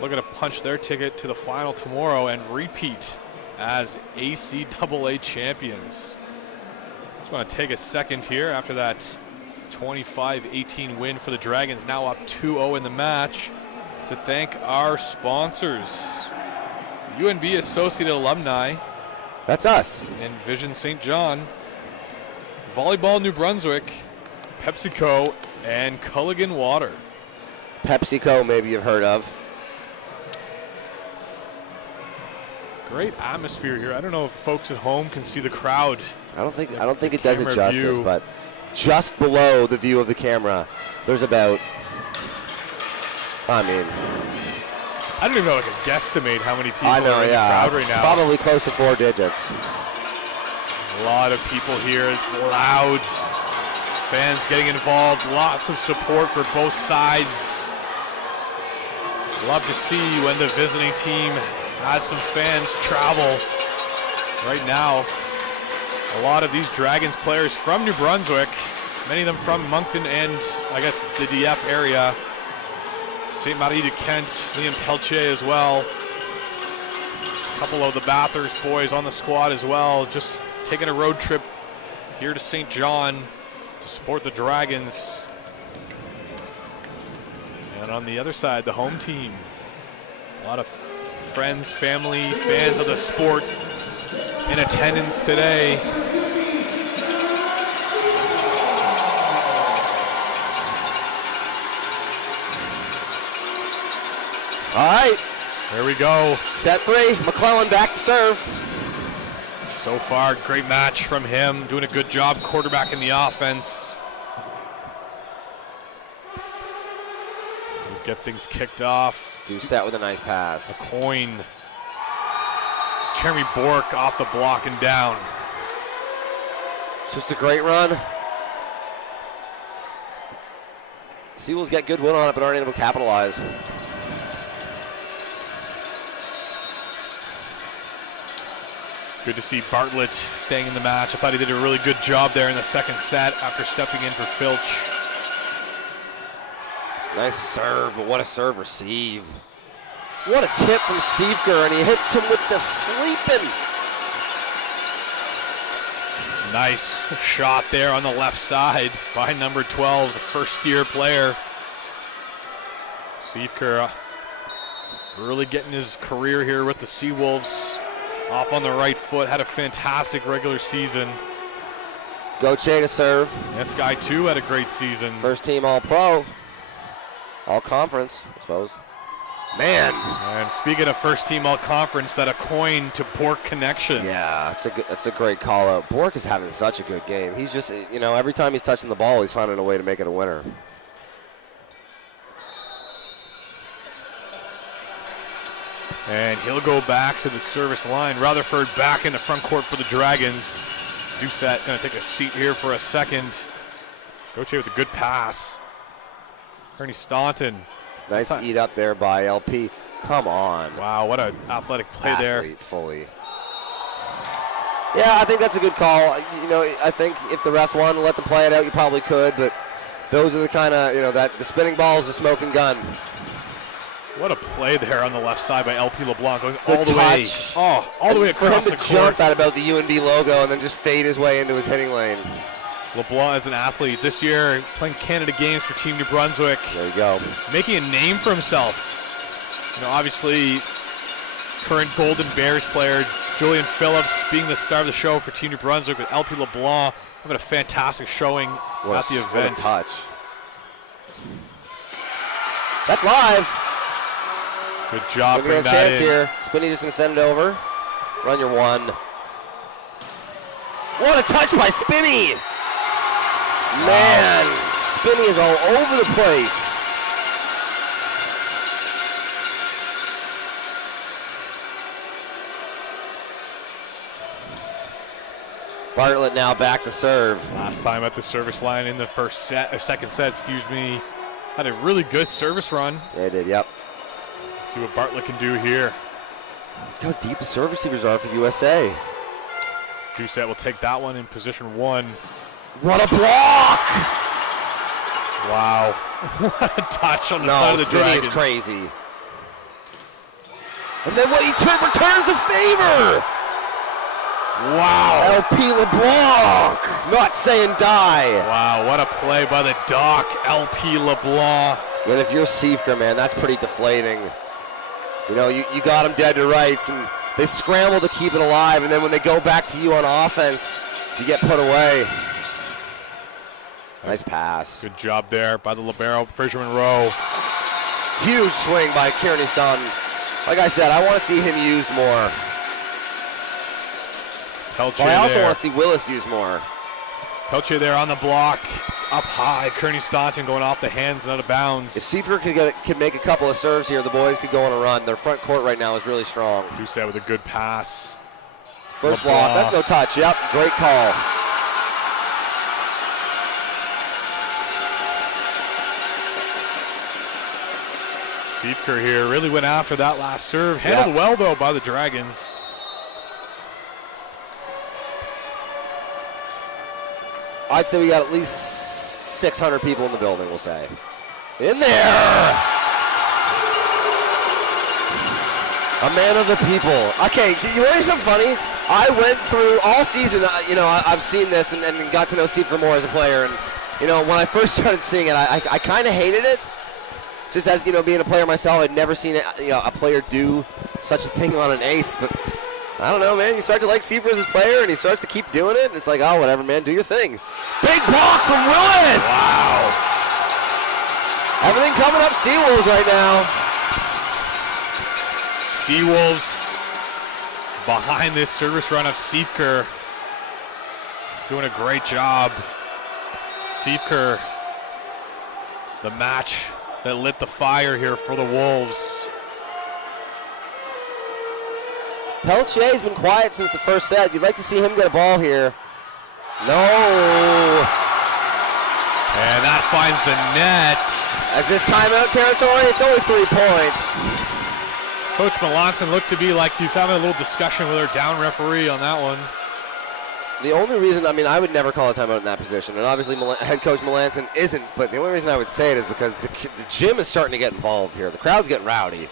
looking to punch their ticket to the final tomorrow and repeat as ACAA champions. Just want to take a second here after that 25-18 win for the Dragons, now up 2-0 in the match, to thank our sponsors. UNB Associate Alumni. That's us. And Vision St. John. Volleyball New Brunswick, PepsiCo, and Culligan Water. PepsiCo, maybe you've heard of. Great atmosphere here. I don't know if folks at home can see the crowd. I don't think it does it justice, view. but just below the view of the camera, there's about, I don't even know if I can guesstimate how many people are in the crowd right now. Probably close to 4 digits. A lot of people here. It's loud. Fans getting involved. Lots of support for both sides. Love to see when the visiting team has some fans travel. Right now, a lot of these Dragons players from New Brunswick, many of them from Moncton and I guess the Dieppe area. St. Marie de Kent, Liam Peltier as well. A couple of the Bathurst boys on the squad as well, just taking a road trip here to St. John to support the Dragons. And on the other side, the home team. A lot of friends, family, fans of the sport in attendance today. All right. There we go. Set 3, McClellan back to serve. So far, great match from him, doing a good job quarterbacking the offense. We'll get things kicked off. Doucette with a nice pass. A coin. Jeremy Bork off the block and down. Just a great run. SeaWolves get good win on it, but aren't able to capitalize. Good to see Bartlett staying in the match. I thought he did a really good job there in the second set after stepping in for Filch. Nice serve, but what a serve receive. What a tip from Siefker, and he hits him with the sleeping. Nice shot there on the left side by number 12, the first-year player. Siefker really getting his career here with the SeaWolves. Off on the right foot, had a fantastic regular season. Gauthier to serve. This guy, too, had a great season. First team All-Pro. All-Conference, I suppose. Man. And speaking of first team All-Conference, that a coin to Bork connection. Yeah, that's a great call-out. Bork is having such a good game. He's just, every time he's touching the ball, he's finding a way to make it a winner. And he'll go back to the service line. Rutherford back in the front court for the Dragons. Doucette going to take a seat here for a second. Gauthier with a good pass. Kearney Staunton. Nice eat up there by LP. Come on. Wow, what an athletic play there. Fully. Yeah, I think that's a good call. You know, I think if the refs wanted to let them play it out, you probably could, but those are the kind of, you know, that the spinning ball is a smoking gun. What a play there on the left side by LP LeBlanc, going Good all the way. Oh, all the way across the court. For him to jump at about the UNB logo and then just fade his way into his hitting lane. LeBlanc is an athlete this year, playing Canada games for Team New Brunswick. There you go. Making a name for himself. You know, obviously, current Golden Bears player Julian Phillips being the star of the show for Team New Brunswick, but LP LeBlanc having a fantastic showing at the event. What a touch. That's live. Good job bringing that chance in. Here. Spinney just going to send it over. Run your one. What a touch by Spinney. Man, Spinney is all over the place. Bartlett now back to serve. Last time at the service line in the second set, excuse me. Had a really good service run. Yeah, did, yep. See what Bartlett can do here. Look how deep the serve receivers are for USA. Doucette will take that one in position one. What a block! Wow. What a touch on the side of the Dragons. Is crazy. And then what he returns a favor! Wow. LP LeBlanc. Not saying die. Wow, what a play by the Doc, LP LeBlanc. And if you're Siefker, man, that's pretty deflating. You know, you got them dead to rights, and they scramble to keep it alive, and then when they go back to you on offense, you get put away. Nice pass. Good job there by the libero, Fraser Monroe. Huge swing by Kearney Staunton. Like I said, I want to see him used more. But I also want to see Willis use more. Pelche there on the block, up high. Kearney Staunton going off the hands and out of bounds. If Siefker could make a couple of serves here, the boys could go on a run. Their front court right now is really strong. Doucette with a good pass. First block, that's no touch. Yep, great call. Siefker here really went after that last serve. Handled well, though, by the Dragons. I'd say we got at least 600 people in the building, we'll say. In there! A man of the people. Okay, you want to hear something funny? I went through all season, you know, I've seen this and got to know Siefker more as a player. And, you know, when I first started seeing it, I kind of hated it. Just as, you know, being a player myself, I'd never seen a player do such a thing on an ace. But I don't know, man. You start to like Siefker as a player, and he starts to keep doing it. And it's like, oh, whatever, man. Do your thing. Big block from Willis. Wow. Everything coming up SeaWolves right now. SeaWolves behind this service run of Siefker. Doing a great job. Siefker, the match that lit the fire here for the Wolves. Peltier's been quiet since the first set. You'd like to see him get a ball here. No. And that finds the net. As this timeout territory, it's only 3 points. Coach Melanson looked to be like he was having a little discussion with our down referee on that one. The only reason, I mean, I would never call a timeout in that position, and obviously head coach Melanson isn't, but the only reason I would say it is because the gym is starting to get involved here. The crowd's getting rowdy.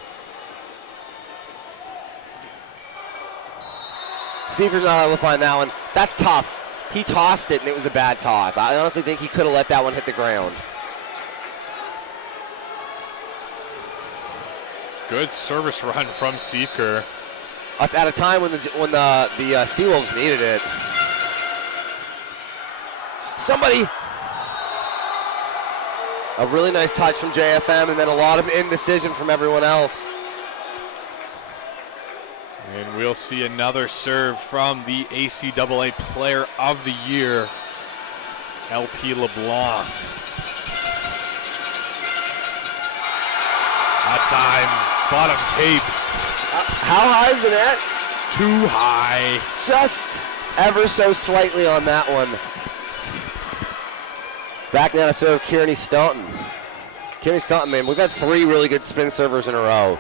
Siefker's not able to find that one. That's tough. He tossed it, and it was a bad toss. I honestly think he could have let that one hit the ground. Good service run from Siefker. At a time when the SeaWolves needed it. Somebody. A really nice touch from JFM, and then a lot of indecision from everyone else. And we'll see another serve from the ACAA Player of the Year, LP LeBlanc. That time, bottom tape. How high is the net? Too high. Just ever so slightly on that one. Back now to serve Kearney Staunton. Kearney Staunton, man, we've had 3 really good spin servers in a row.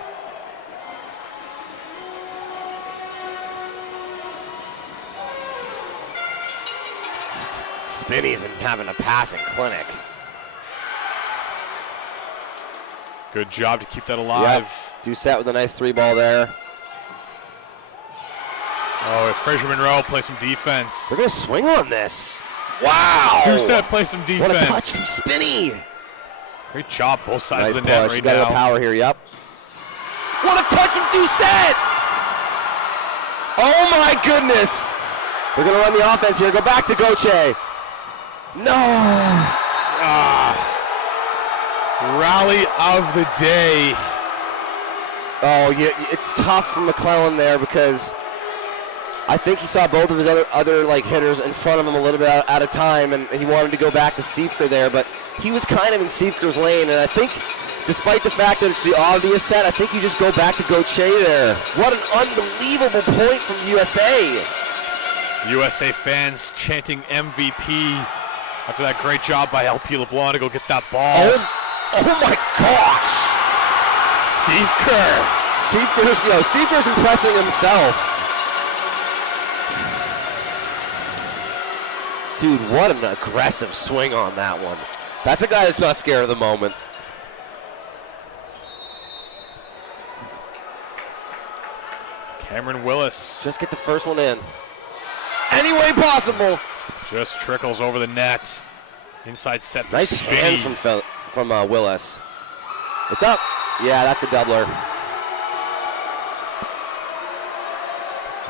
Spinny's been having a passing clinic. Good job to keep that alive. Yep. Doucette with a nice 3-ball there. Oh, if Fraser Monroe plays some defense. They're going to swing on this. Wow. Doucette plays some defense. What a touch from Spinny. Great job, both sides Nice of the net push. right You got now. a little power here, yep. What a touch from Doucette. Oh my goodness. We're going to run the offense here. Go back to Gauthier. No. Rally of the day. Oh, yeah, it's tough for McClellan there because I think he saw both of his other like hitters in front of him a little bit out of time, and he wanted to go back to Siefker there, but he was kind of in Siefker's lane, and I think despite the fact that it's the obvious set, I think you just go back to Gauthier there. What an unbelievable point from USA. USA fans chanting MVP after that great job by LP LeBlanc to go get that ball. Oh my gosh. Siefker's impressing himself. Dude, what an aggressive swing on that one. That's a guy that's not scared of the moment. Cameron Willis. Just get the first one in. Any way possible. Just trickles over the net. Inside set for Nice Spinny. hands from Willis. It's up. Yeah, that's a doubler.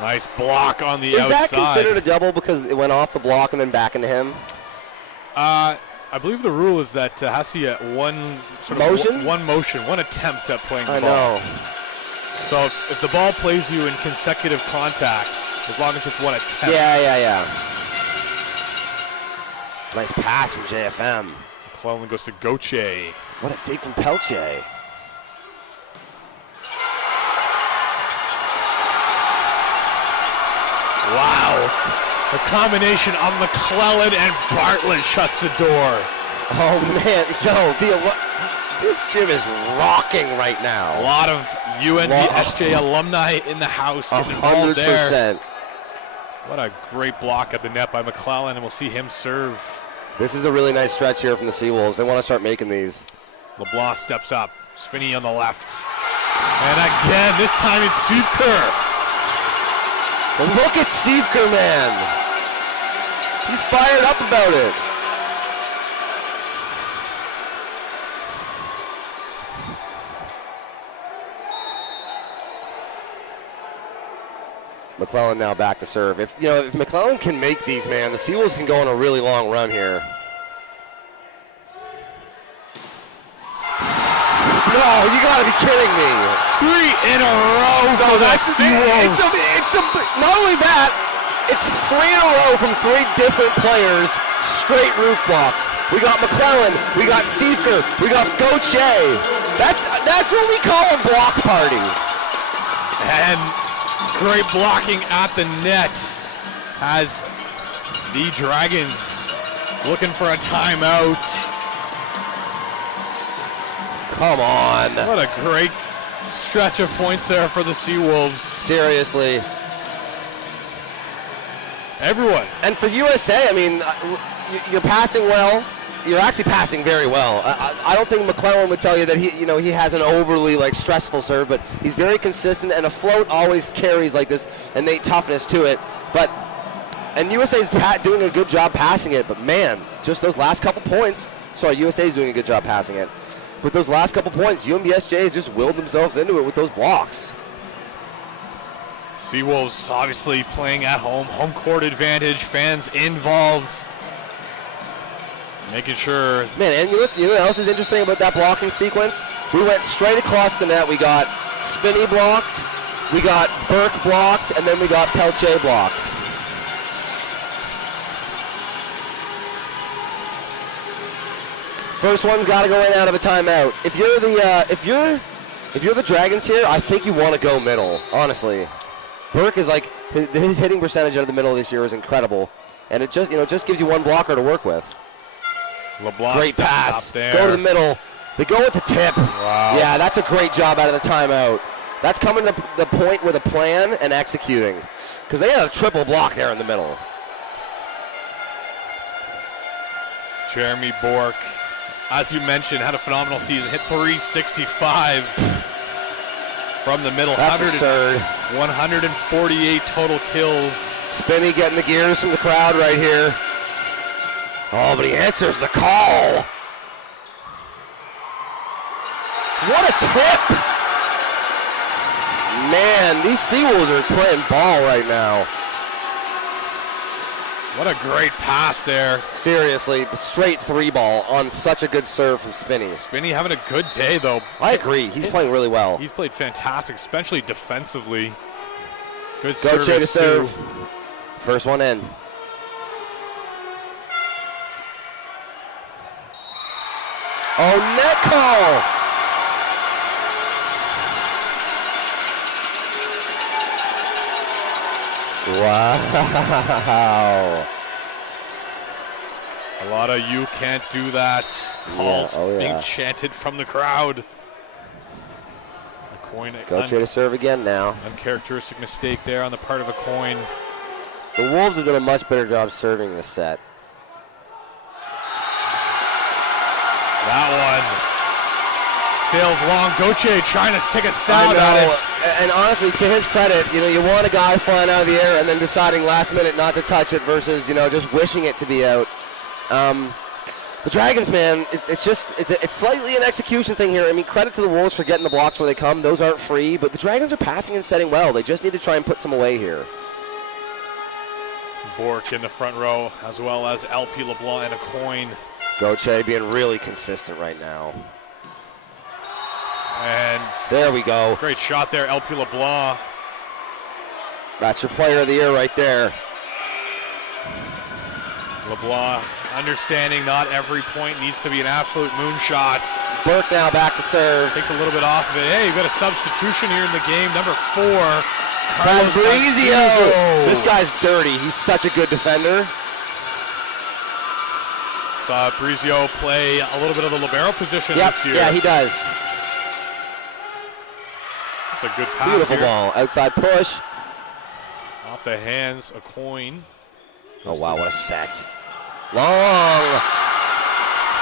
Nice block on the Is outside. that considered a double because it went off the block and then back into him? I believe the rule is that it has to be at one sort motion? of one motion, one attempt at playing the ball. I know. So if the ball plays you in consecutive contacts, as long as it's one attempt. Yeah. Nice pass from JFM. McClellan goes to Gauthier. What a dig from Pelche. Wow. The combination of McClellan and Bartlett shuts the door. Oh, man. This gym is rocking right now. A lot of UNBSJ alumni in the house getting involved there. 100%. What a great block at the net by McClellan, and we'll see him serve. This is a really nice stretch here from the SeaWolves. They want to start making these. LeBlanc steps up. Spinny on the left. And again, this time it's Siefker. But look at Siefker, man. He's fired up about it. McClellan now back to serve. If McClellan can make these, man, the SeaWolves can go on a really long run here. No, you gotta be kidding me. 3 in a row for the SeaWolves. It's not only that, it's 3 in a row from 3 different players, straight roof blocks. We got McClellan, we got Siefker, we got Gauthier. That's what we call a block party. And great blocking at the net has the Dragons looking for a timeout. Come on. What a great stretch of points there for the SeaWolves. Seriously. Everyone. And for USA, I mean, you're passing well. You're actually passing very well. I don't think McClellan would tell you that he has an overly stressful serve, but he's very consistent, and a float always carries this innate toughness to it. And USA's doing a good job passing it, but man, just those last couple points. Sorry, USA's doing a good job passing it. But those last couple points, UNBSJ has just willed themselves into it with those blocks. SeaWolves obviously playing at home court advantage, fans involved. Making sure. Man, and you know what else is interesting about that blocking sequence? We went straight across the net. We got Spinny blocked, we got Burke blocked, and then we got Pelche blocked. First one's got to go in out of a timeout. If you're if you're the Dragons here, I think you want to go middle, honestly. Burke is like, his hitting percentage out of the middle this year is incredible. And it just gives you one blocker to work with. LeBlanc great pass. up there. Go to the middle. They go with the tip. Wow. Yeah, that's a great job out of the timeout. That's coming to the point with a plan and executing. Because they had a triple block there in the middle. Jeremy Bourque, as you mentioned, had a phenomenal season. Hit 365 from the middle. That's absurd. 148 total kills. Spinney getting the gears from the crowd right here. Oh, but he answers the call. What a tip! Man, these SeaWolves are playing ball right now. What a great pass there. Seriously, straight 3-ball on such a good serve from Spinney. Spinney having a good day, though. I agree. He's playing really well. He's played fantastic, especially defensively. Good Go service, Che to serve. too. First one in. Oh, net call! Wow. A lot of "you can't do that" calls being yeah. chanted from the crowd. A coin. Go Che to serve again now. Uncharacteristic mistake there on the part of a coin. The Wolves have done a much better job serving this set. That one sails long. Goche trying to take a stab at it. And honestly, to his credit, you want a guy flying out of the air and then deciding last minute not to touch it versus, just wishing it to be out. The Dragons, man, it's slightly an execution thing here. I mean, credit to the Wolves for getting the blocks where they come. Those aren't free, but the Dragons are passing and setting well. They just need to try and put some away here. Bourque in the front row, as well as LP LeBlanc and a coin. Goche being really consistent right now. And there we go. Great shot there, LP LeBlanc. That's your player of the year right there. LeBlanc understanding not every point needs to be an absolute moonshot. Burke now back to serve. Takes a little bit off of it. Hey, you've got a substitution here in the game. Number 4. Brizio. This guy's dirty. He's such a good defender. Saw Brizio play a little bit of the libero position this year. Yeah, he does. It's a good pass. Beautiful here. ball. Outside push. Off the hands, a coin. Oh, wow, what a set. Long.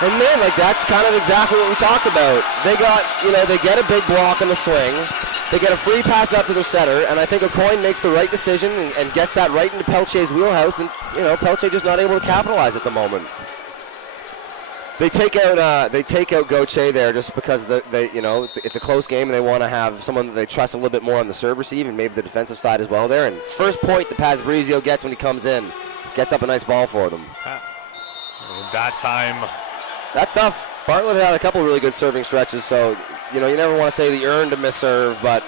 And man, that's kind of exactly what we talked about. They got, they get a big block on the swing. They get a free pass up to their setter, and I think O'Coin makes the right decision and gets that right into Pelche's wheelhouse, and, Pelche just not able to capitalize at the moment. They take out Goche there just because it's a close game and they want to have someone that they trust a little bit more on the serve receive and maybe the defensive side as well there. And first point that Paz Brizio gets when he comes in, gets up a nice ball for them. That time. That's tough. Bartlett had a couple really good serving stretches, so you never want to say that he earned a misserve, but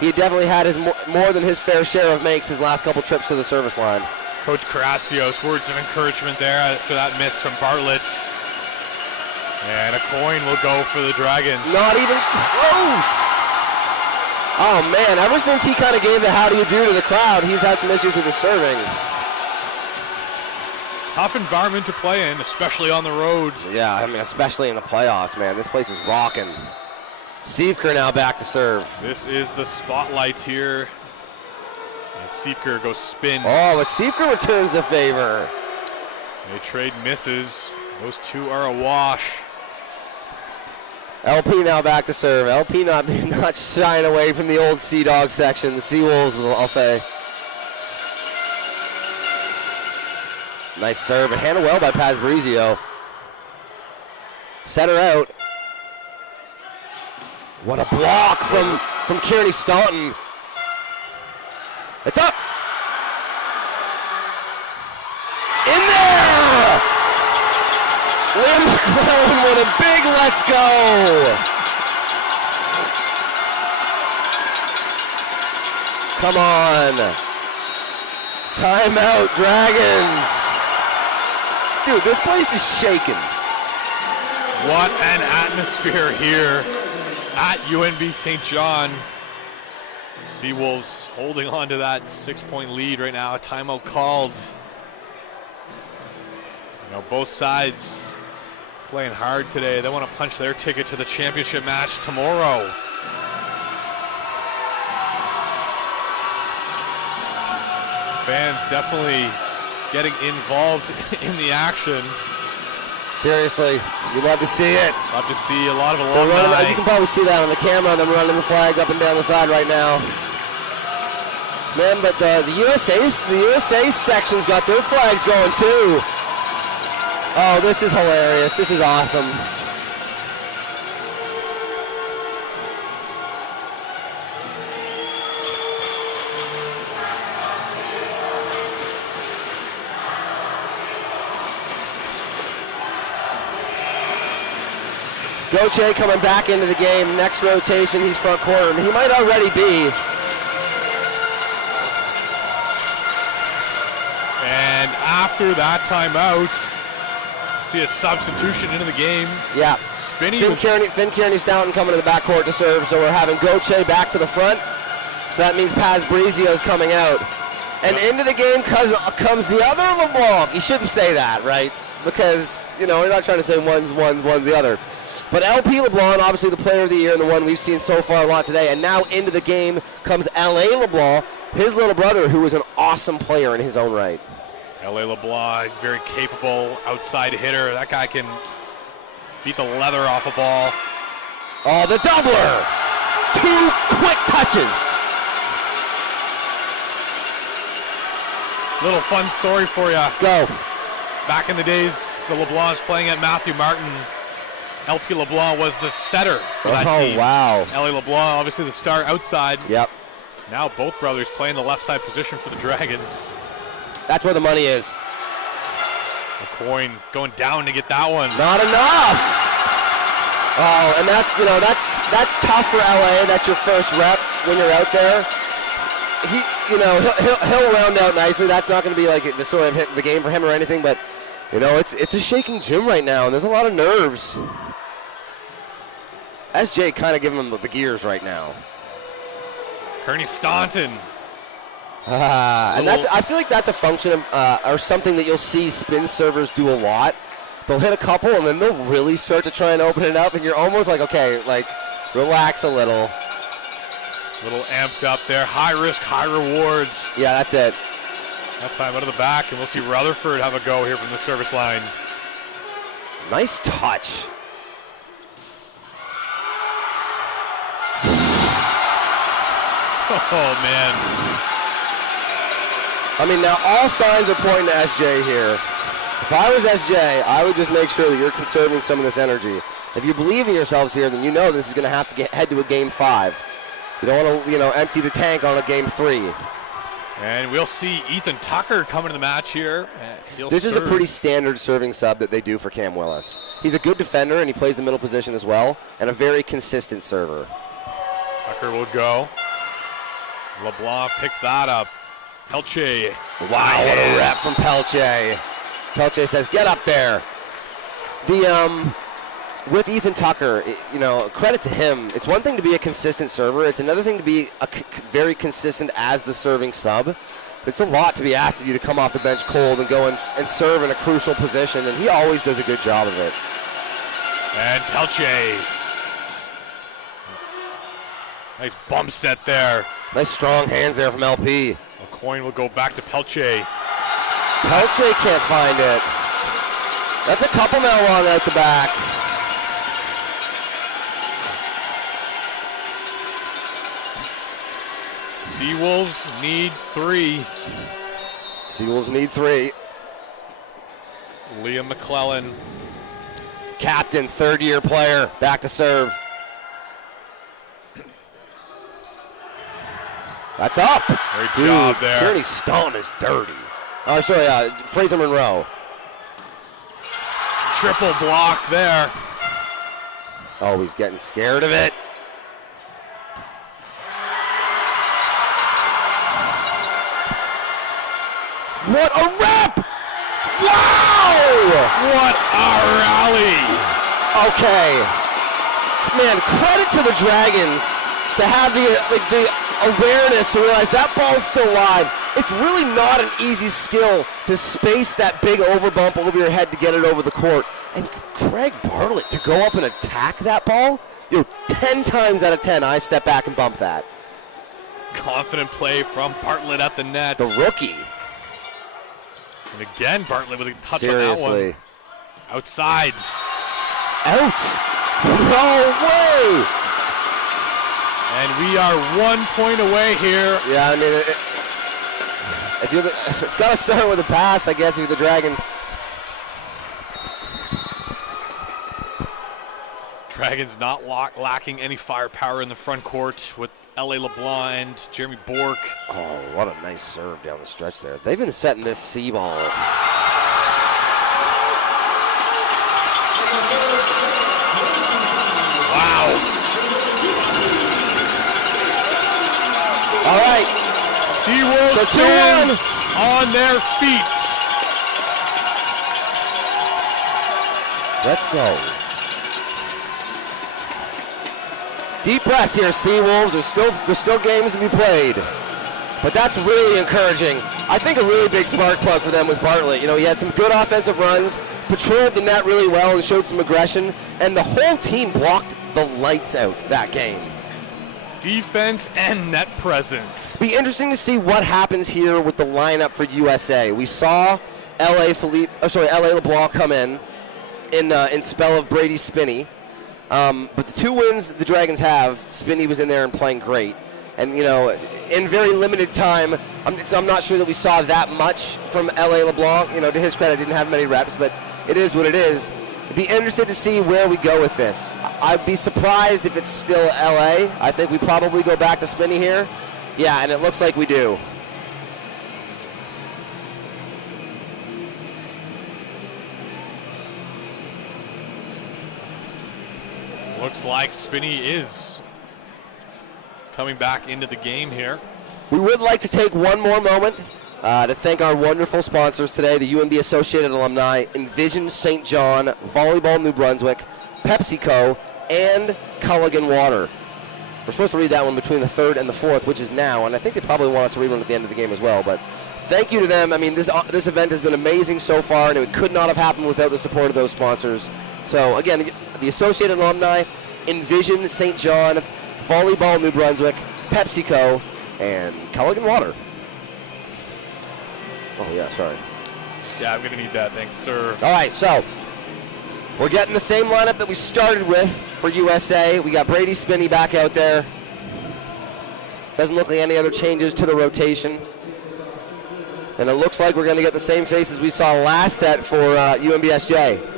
he definitely had his more than his fair share of makes his last couple trips to the service line. Coach Karatsios, words of encouragement there after that miss from Bartlett. And a coin will go for the Dragons. Not even close. Oh, man, ever since he kind of gave the how do you do to the crowd, he's had some issues with his serving. Tough environment to play in, especially on the road. Yeah, I mean, especially in the playoffs, man. This place is rocking. Siefker now back to serve. This is the spotlight here. And Siefker goes spin. Oh, but Siefker returns the favor. They trade misses. Those two are a wash. LP now back to serve. LP not shying away from the old Sea Dog section. The SeaWolves, I'll say. Nice serve, and handled well by Paz Brizio. Set her out. What a block from Kearney Staunton. It's up. In there! Liam McClellan with a big let's go. Come on. Timeout, Dragons. Dude, this place is shaking. What an atmosphere here at UNB St. John. SeaWolves holding on to that 6-point lead right now. A timeout called. You know, both sides playing hard today. They want to punch their ticket to the championship match tomorrow. Fans definitely getting involved in the action. Seriously, you love to see it. Love to see a lot of alumni. You can probably see that on the camera. Them running the flag up and down the side right now. Man, but the USA section's got their flags going too. Oh, this is hilarious. This is awesome. Gauthier coming back into the game. Next rotation, he's front corner. He might already be. And after that timeout, see a substitution into the game. Yeah. Spinny. Finn Kearney Stoughton coming to the backcourt to serve. So we're having Gauthier back to the front. So that means Paz Brizio's coming out. And into the game comes the other LeBlanc. You shouldn't say that, right? Because, you know, we're not trying to say one's the other. But LP LeBlanc, obviously the player of the year and the one we've seen so far a lot today. And now into the game comes L.A. LeBlanc, his little brother, who is an awesome player in his own right. L.A. LeBlanc, very capable outside hitter. That guy can beat the leather off a ball. Oh, the doubler! 2 quick touches. Little fun story for you. Go. Back in the days, the LeBlancs playing at Matthew Martin. LP LeBlanc was the setter for that team. Oh, wow. L.A. LeBlanc, obviously the star outside. Yep. Now both brothers playing the left side position for the Dragons. That's where the money is. McCoy going down to get that one. Not enough. Oh, and that's tough for LA. That's your first rep when you're out there. He'll round out nicely. That's not going to be like the sort of hit the game for him or anything. But it's a shaking gym right now, and there's a lot of nerves. SJ kind of giving him the gears right now. Kearney Staunton. And I feel like that's a function of or something that you'll see spin servers do a lot. They'll hit a couple and then they'll really start to try and open it up, and you're almost like, okay, like relax a little. Little amped up there. High risk, high rewards. Yeah, that's it. That time out of the back, and we'll see Rutherford have a go here from the service line. Nice touch. Oh, man. I mean, now all signs are pointing to SJ here. If I was SJ, I would just make sure that you're conserving some of this energy. If you believe in yourselves here, then you know this is going to have to head to a game 5. You don't want to, empty the tank on a game 3. And we'll see Ethan Tucker coming to the match here. This is a pretty standard serving sub that they do for Cam Willis. He's a good defender, and he plays the middle position as well, and a very consistent server. Tucker will go. LeBlanc picks that up. Pelche. Wow, what a rep from Pelche. Pelche says, get up there. With Ethan Tucker, credit to him. It's one thing to be a consistent server. It's another thing to be very consistent as the serving sub. It's a lot to be asked of you to come off the bench cold and go and serve in a crucial position, and he always does a good job of it. And Pelche. Nice bump set there. Nice strong hands there from LP. A coin will go back to Pelche. Pelche can't find it. That's a couple now long out the back. SeaWolves need 3. SeaWolves need 3. Liam McClellan. Captain, third-year player, back to serve. That's up. Great job there. Kearney Staunton is dirty. Oh, sorry, Fraser Monroe. Triple block there. Oh, he's getting scared of it. What a rep! Wow! What a rally! Okay. man, credit to the Dragons to have the awareness to realize that ball's still live. It's really not an easy skill to space that big overbump over your head to get it over the court. And Craig Bartlett to go up and attack that ball, 10 times out of 10, I step back and bump that. Confident play from Bartlett at the net. The rookie. And again, Bartlett with a touch Seriously. on that one. Outside. Out. No way. And we are 1 point away here. Yeah, I mean, it's got to start with a pass, I guess, if you're the Dragons. Dragons not lacking any firepower in the front court with L.A. LeBlanc and Jeremy Bork. Oh, what a nice serve down the stretch there. They've been setting this C ball. Wow. All right. SeaWolves stands on their feet. Let's go. Deep breaths here, SeaWolves. There's still games to be played. But that's really encouraging. I think a really big spark plug for them was Bartlett. He had some good offensive runs, patrolled the net really well and showed some aggression, and the whole team blocked the lights out that game. Defense and net presence. Be interesting to see what happens here with the lineup for USA. We saw L.A. LeBlanc come in spell of Brady Spinney. But the 2 wins the Dragons have, Spinney was in there and playing great. And, in very limited time, I'm not sure that we saw that much from L.A. LeBlanc. To his credit, didn't have many reps, but it is what it is. I'd be interested to see where we go with this. I'd be surprised if it's still L.A. I think we probably go back to Spinney here. Yeah, and it looks like we do. Looks like Spinney is coming back into the game here. We would like to take one more moment to thank our wonderful sponsors today, the UNB Associated Alumni, Envision St. John, Volleyball New Brunswick, PepsiCo, and Culligan Water. We're supposed to read that one between the 3rd and the 4th, which is now, and I think they probably want us to read one at the end of the game as well. But thank you to them. I mean, this event has been amazing so far, and it could not have happened without the support of those sponsors. So, again, the Associated Alumni, Envision St. John, Volleyball New Brunswick, PepsiCo, and Culligan Water. Oh, yeah, sorry. Yeah, I'm going to need that. Thanks, sir. All right, so we're getting the same lineup that we started with for USA. We got Brady Spinney back out there. Doesn't look like any other changes to the rotation. And it looks like we're going to get the same faces we saw last set for UNBSJ.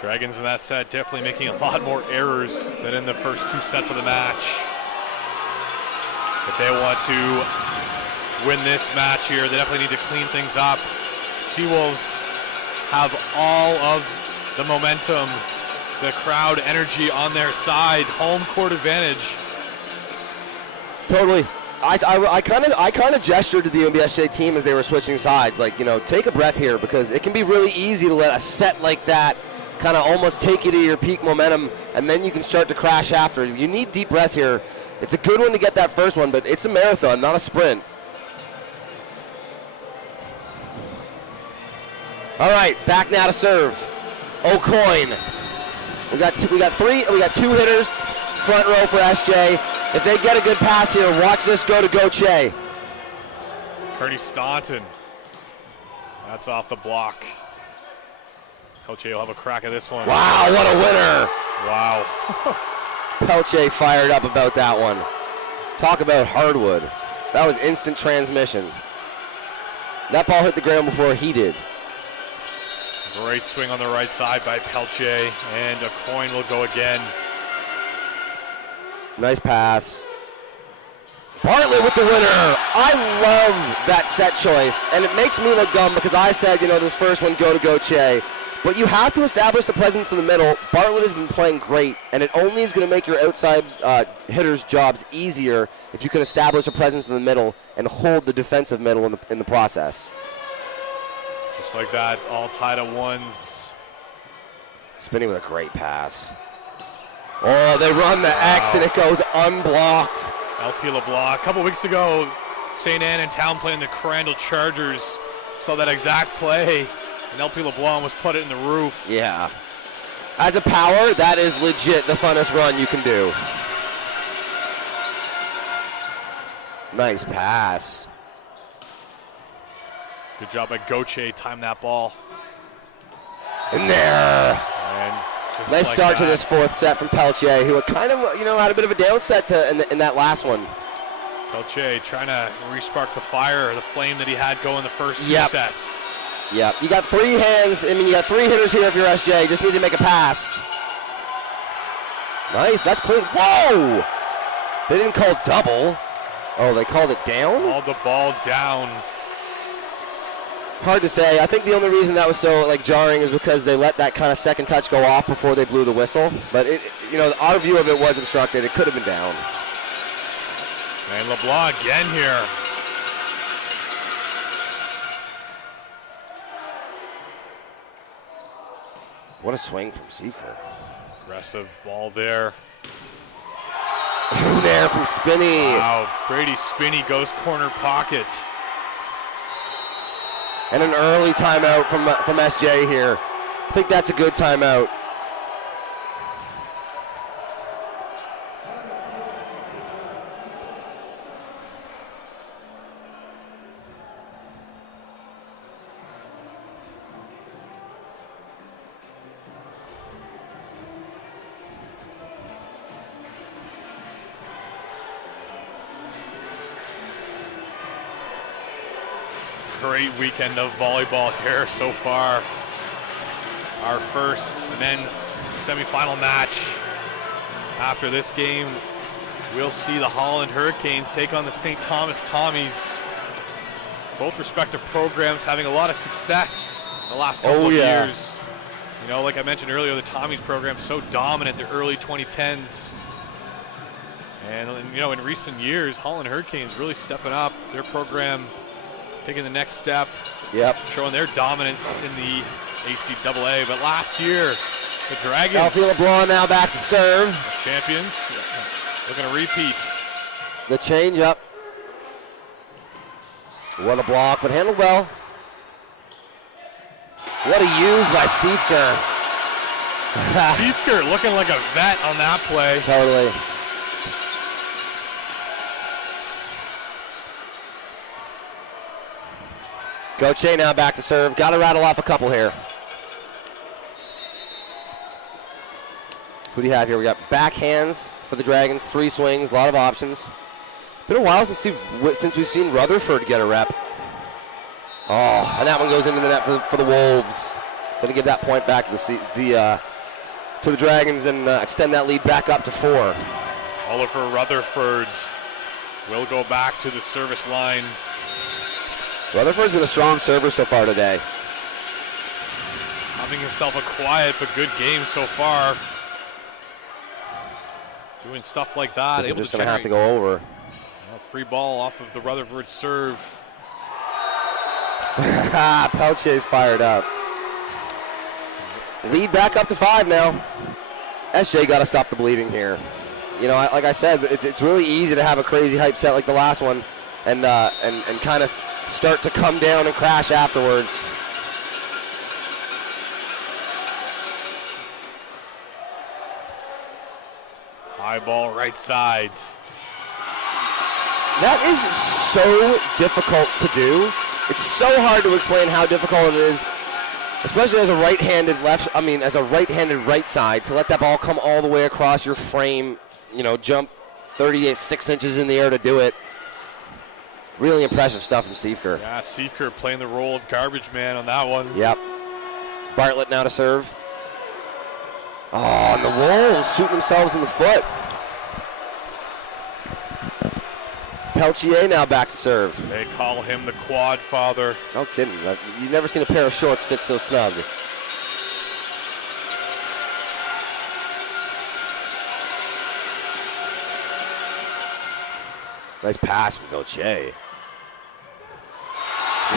Dragons in that set definitely making a lot more errors than in the first 2 sets of the match. If they want to win this match here, they definitely need to clean things up. SeaWolves have all of the momentum, the crowd energy on their side, home court advantage. Totally. I kind of gestured to the UNBSJ team as they were switching sides, like, take a breath here, because it can be really easy to let a set like that kind of almost take you to your peak momentum, and then you can start to crash after. You need deep breaths here. It's a good one to get that first one, but it's a marathon, not a sprint. All right, back now to serve. O'Coin. We got 2 hitters, front row for SJ. If they get a good pass here, watch this go to Gauthier. Kearney Staunton. That's off the block. Pelche will have a crack at this one. Wow, what a winner. Wow. Pelche fired up about that one. Talk about hardwood. That was instant transmission. That ball hit the ground before he did. Great swing on the right side by Pelche, and a coin will go again. Nice pass. Bartlett with the winner. I love that set choice, and it makes me look dumb because I said, this first one go to Gauthier. But you have to establish the presence in the middle. Bartlett has been playing great, and it only is going to make your outside hitters' jobs easier if you can establish a presence in the middle and hold the defensive middle in the process. Just like that, all tied at ones. Spinney with a great pass. Oh, they run the X and it goes unblocked. LP LeBlanc. A couple weeks ago, St. Anne and Town playing the Crandall Chargers. Saw that exact play, and LP LeBlanc was put it in the roof. Yeah. As a power, that is legit the funnest run you can do. Nice pass. Good job by Gauthier, time that ball. In there. And nice like start that, to this fourth set from Peltier, who had kind of, had a bit of a down set in that last one. Peltier trying to re-spark the fire, the flame that he had going the first two sets. Yep. You got 3 hands. I mean, you got 3 hitters here if you're SJ. Just need to make a pass. Nice. That's clean. Whoa! They didn't call double. Oh, they called it down? Called the ball down. Hard to say. I think the only reason that was so jarring is because they let that kind of second touch go off before they blew the whistle. But our view of it was obstructed. It could have been down. And LeBlanc again here. What a swing from Seifker. Aggressive ball there. In there from Spinney. Wow, Brady Spinney goes corner pocket. And an early timeout from SJ here. I think that's a good timeout. Great weekend of volleyball here so far. Our first men's semifinal match. After this game, we'll see the Holland Hurricanes take on the St. Thomas Tommies. Both respective programs having a lot of success in the last couple of years. Like I mentioned earlier, the Tommies program so dominant the early 2010s. And in recent years, Holland Hurricanes really stepping up their program, taking the next step, showing their dominance in the ACAA. But last year, the Dragons, LP LeBlanc now back to serve. Champions, looking to repeat. The change up. What a block, but handled well. What a use by Seifker. Seifker looking like a vet on that play. Totally. Gauthier now back to serve. Got to rattle off a couple here. Who do you have here? We got backhands for the Dragons, 3 swings, a lot of options. Been a while since we've seen Rutherford get a rep. Oh, and that one goes into the net for the Wolves. Going to give that point back to the Dragons and extend that lead back up to 4. Oliver Rutherford will go back to the service line. Rutherford's been a strong server so far today. Having himself a quiet but good game so far. Doing stuff like that. We're just going to have to go over. Free ball off of the Rutherford serve. Peltier's fired up. Lead back up to 5 now. SJ got to stop the bleeding here. Like I said, it's really easy to have a crazy hype set like the last one and kind of start to come down and crash afterwards. High ball right side. That is so difficult to do. It's so hard to explain how difficult it is, especially as a right-handed right side, to let that ball come all the way across your frame, jump 36 inches in the air to do it. Really impressive stuff from Seifker. Yeah, Seifker playing the role of garbage man on that one. Yep. Bartlett now to serve. Oh, and the Wolves shooting themselves in the foot. Peltier now back to serve. They call him the quad father. No kidding. You've never seen a pair of shorts fit so snug. Nice pass from Gauthier.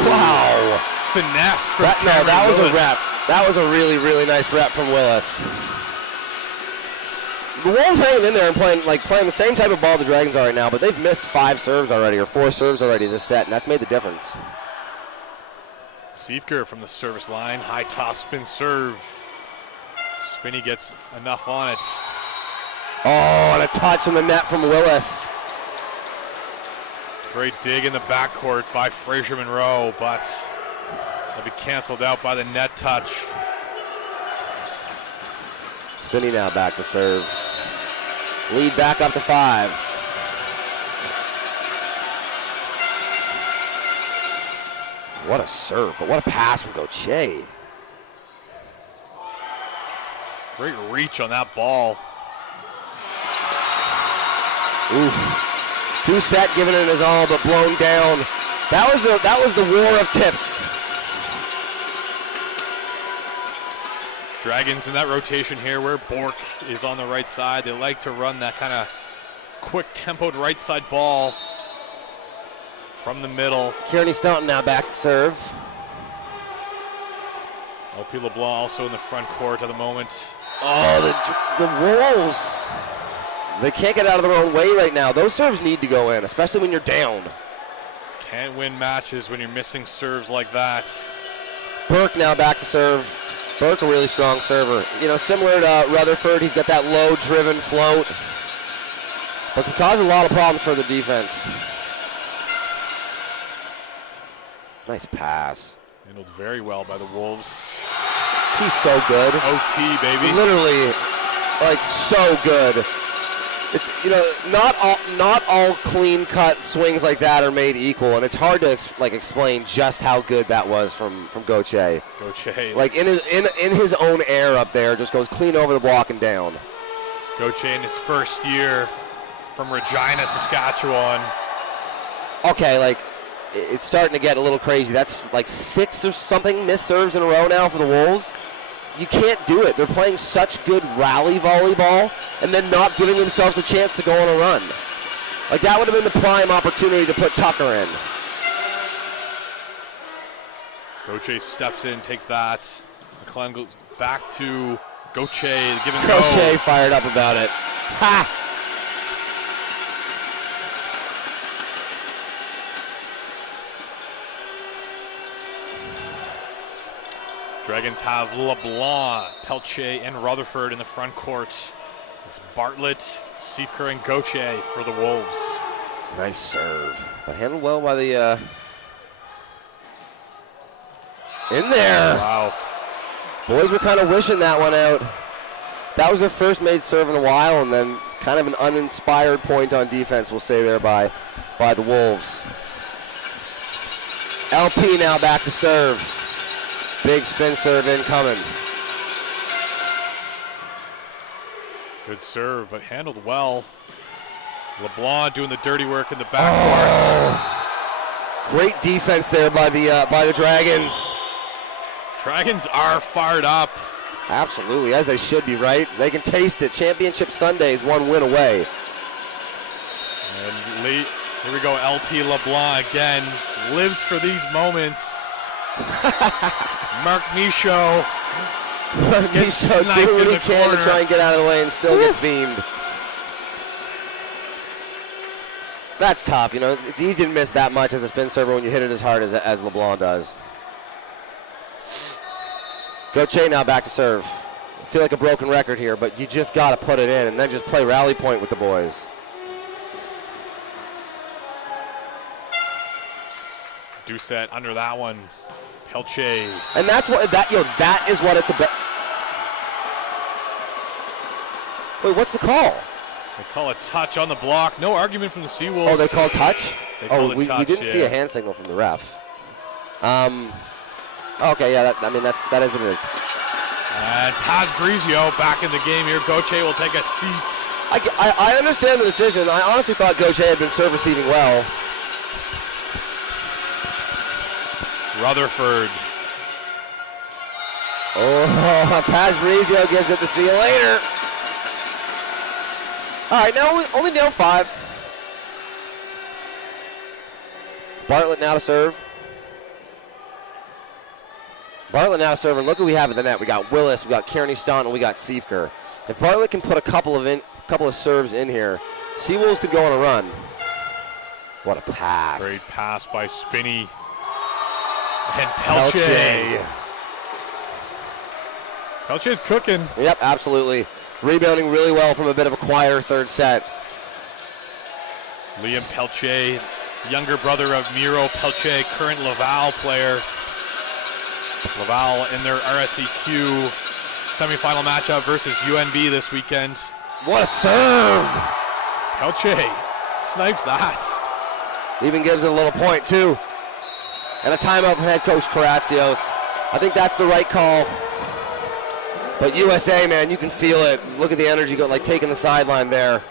Wow. Finesse from that was Willis. a rep. That was a really, really nice rep from Willis. The Wolves hanging in there and playing the same type of ball the Dragons are right now, but they've missed 5 serves already, or 4 serves already this set, and that's made the difference. Siefker from the service line. High toss spin serve. Spinney gets enough on it. Oh, and a touch in the net from Willis. Great dig in the backcourt by Fraser Monroe, but it'll be canceled out by the net touch. Spinney now back to serve. Lead back up to 5. What a serve, but what a pass from Gauthier. Great reach on that ball. Oof. 2 set, giving it his all, but blown down. That was the war of tips. Dragons in that rotation here where Bork is on the right side. They like to run that kind of quick tempoed right side ball from the middle. Kearney Staunton now back to serve. LP LeBlanc also in the front court at the moment. Oh, the Wolves. They can't get out of their own way right now. Those serves need to go in, especially when you're down. Can't win matches when you're missing serves like that. Burke now back to serve. Burke, a really strong server. You know, similar to Rutherford, he's got that low-driven float, but can cause a lot of problems for the defense. Nice pass. Handled very well by the Wolves. He's so good. OT, baby. Literally, like, so good. It's, you know, not all clean-cut swings like that are made equal, and it's hard to explain just how good that was from Gauthier. Gauthier. Like in his own air up there, just goes clean over the block and down. Gauthier in his first year from Regina, Saskatchewan. Okay, like it's starting to get a little crazy. That's like 6 or something missed serves in a row now for the Wolves. You can't do it. They're playing such good rally volleyball and then not giving themselves the chance to go on a run. Like that would have been the prime opportunity to put Tucker in. Gauthier steps in, takes that. McClellan goes back to Gauthier, give and Gauthier go. fired up about it. Ha! Dragons have LeBlanc, Pelche, and Rutherford in the front court. It's Bartlett, Siefker, and Gauthier for the Wolves. Nice serve. But handled well by the... In there. Wow. Boys were kind of wishing that one out. That was their first made serve in a while, and then kind of an uninspired point on defense, we'll say there by the Wolves. LP now back to serve. Big spin serve incoming. Good serve, but handled well. LeBlanc doing the dirty work in the backcourt. Great defense there by the Dragons. Dragons are fired up. Absolutely, as they should be, right? They can taste it. Championship Sunday is 1 win away. And here we go, LP LeBlanc again. Lives for these moments. Mark Michaud gets sniped doing what in he the can corner. to try and get out of the way and still gets beamed. That's tough, you know. It's easy to miss that much as a spin server when you hit it as hard as LeBlanc does. Gauthier now back to serve. I feel like a broken record here, but you just got to put it in and then just play rally point with the boys. Doucette under that one. Pelche. And that's what that is what it's about. Wait, what's the call? They call a touch on the block. No argument from the SeaWolves. Oh, they call touch? They call we didn't see a hand signal from the ref. Okay, yeah, that is what it is. And Paz Brizio back in the game here. Gauthier will take a seat. I understand the decision. I honestly thought Gauthier had been serve receiving well. Rutherford. Oh, Paz Brizio gives it to see you later. All right, now only down 5. Bartlett now to serve. Bartlett now serving. Look who we have at the net. We got Willis, we got Kearney Staunton, we got Siefker. If Bartlett can put a couple of serves in here, SeaWolves could go on a run. What a pass. Great pass by Spinney. And Pelche. Pelche's cooking. Yep, absolutely. Rebounding really well from a bit of a quieter third set. Liam Pelche, younger brother of Miro Pelche, current Laval player. Laval in their RSEQ semifinal matchup versus UNB this weekend. What a serve! Pelche snipes that. Even gives it a little point, too. And a timeout from head coach Karatsios. I think that's the right call. But USA, man, you can feel it. Look at the energy going, like taking the sideline there.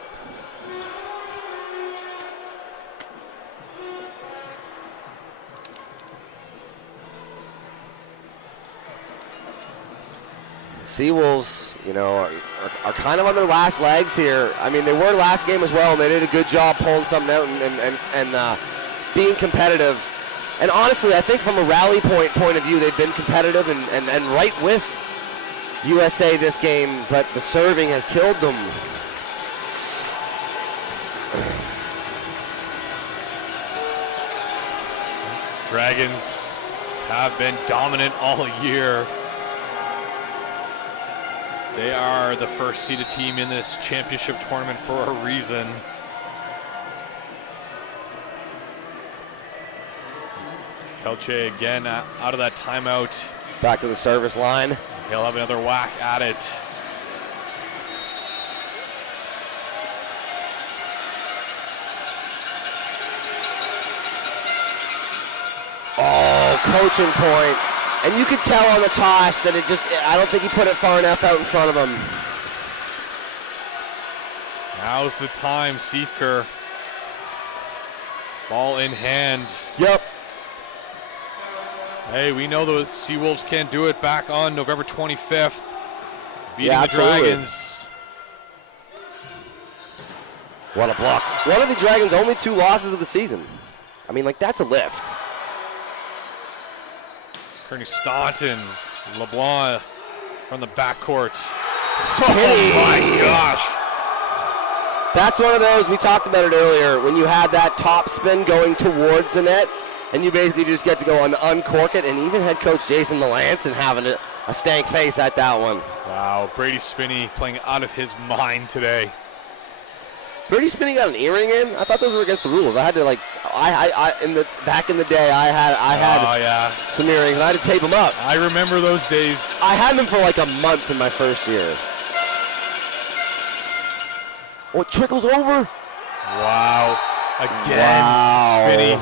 SeaWolves, you know, are kind of on their last legs here. I mean, they were last game as well, and they did a good job pulling something out and being competitive. And honestly, I think from a rally point of view, they've been competitive and right with USA this game, but the serving has killed them. Dragons have been dominant all year. They are the first seeded team in this championship tournament for a reason. Pelche again out of that timeout. Back to the service line. He'll have another whack at it. Oh, coaching point. And you could tell on the toss that I don't think he put it far enough out in front of him. Now's the time, Siefker. Ball in hand. Yep. Hey, we know the SeaWolves can't do it back on November 25th. Beating the absolutely. Dragons. What a block. One of the Dragons' only 2 losses of the season. I mean, like, that's a lift. Kearney Staunton, LeBlanc from the backcourt. Spinny. Oh my gosh. That's one of those, we talked about it earlier, when you have that top spin going towards the net, and you basically just get to go on uncork it, and even head coach Jason Melanson having a stank face at that one. Wow, Brady Spinney playing out of his mind today. Brady Spinney got an earring in? I thought those were against the rules. I had to back in the day, I had some earrings, and I had to tape them up. I remember those days. I had them for like a month in my first year. Oh, it trickles over. Wow. Again, Wow. Spinney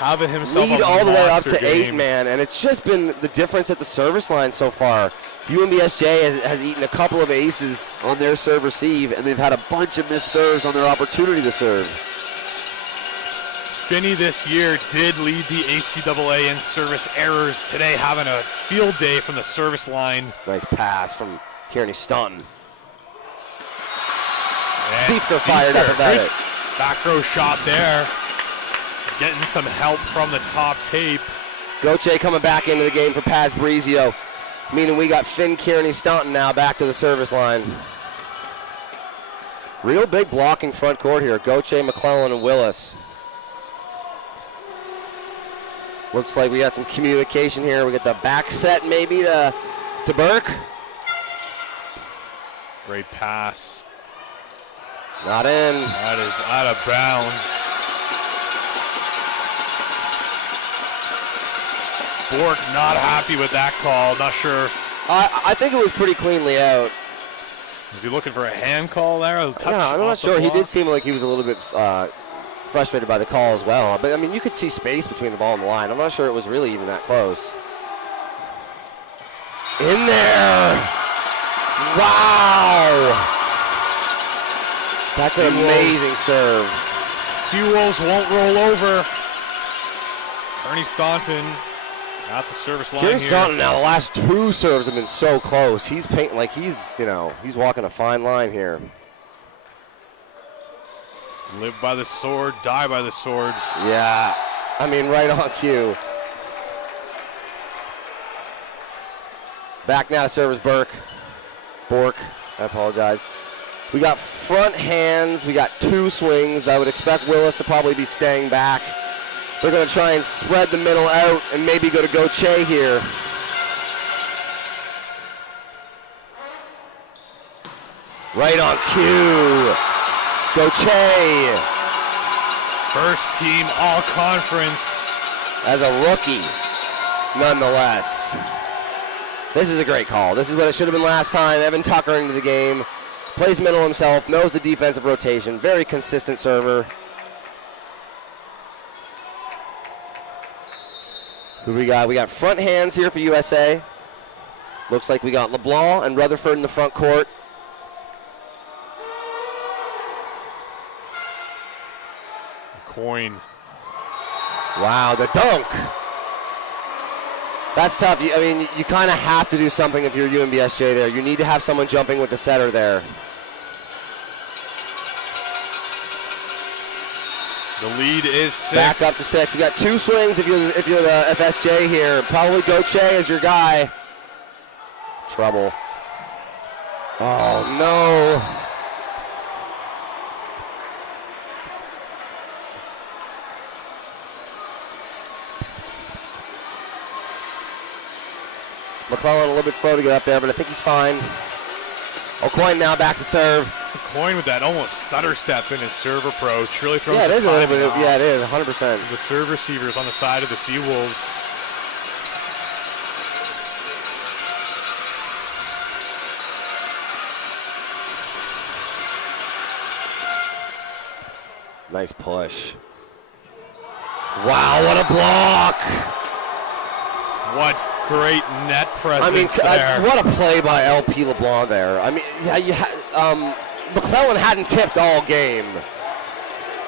having himself Lead a all the way up monster to 8, game. man, and it's just been the difference at the service line so far. UNBSJ has eaten a couple of aces on their serve receive, and they've had a bunch of missed serves on their opportunity to serve. Spinney this year did lead the ACAA in service errors today, having a field day from the service line. Nice pass from Kearney Staunton. Siefker fired up about it. Back row shot there. Getting some help from the top tape. Goche coming back into the game for Paz Brizio, meaning we got Finn Kearney Staunton now back to the service line. Real big blocking front court here. Goche, McClellan, and Willis. Looks like we got some communication here. We got the back set maybe to Burke. Great pass. Not in. That is out of bounds. Bork not happy with that call. Not sure if... I think it was pretty cleanly out. Was he looking for a hand call there? A touch Yeah, I'm not off the sure. He block? did seem like he was a little bit frustrated by the call as well. But, I mean, you could see space between the ball and the line. I'm not sure it was really even that close. In there. Wow. That's an amazing serve. SeaWolves won't roll over. Kearney Staunton at the service line Kearney here. Staunton now, the last 2 serves have been so close. He's painting like he's walking a fine line here. Live by the sword, die by the sword. Yeah, I mean, right on cue. Back now to service Bork, I apologize. We got front hands, we got 2 swings. I would expect Willis to probably be staying back. They're going to try and spread the middle out and maybe go to Gauthier here. Right on cue. Gauthier. First team all-conference. As a rookie, nonetheless. This is a great call. This is what it should have been last time. Evan Tucker into the game. Plays middle himself, knows the defensive rotation. Very consistent server. Who we got? We got front hands here for USA. Looks like we got LeBlanc and Rutherford in the front court. Coin. Wow, the dunk. That's tough. I mean, you kind of have to do something if you're UNBSJ there. You need to have someone jumping with the setter there. The lead is 6. Back up to 6. We got 2 swings if you're the FSJ here. Probably Gauthier is your guy. Trouble. Oh no. McClellan a little bit slow to get up there, but I think he's fine. O'Coin now back to serve. Coin with that almost stutter step in his serve approach. Really throws it the is a little timing bit. off. Yeah, it is 100%. The serve receivers on the side of the SeaWolves. Nice push. Wow, what a block! What great net presence there. What a play by LP LeBlanc there. I mean, McClellan hadn't tipped all game.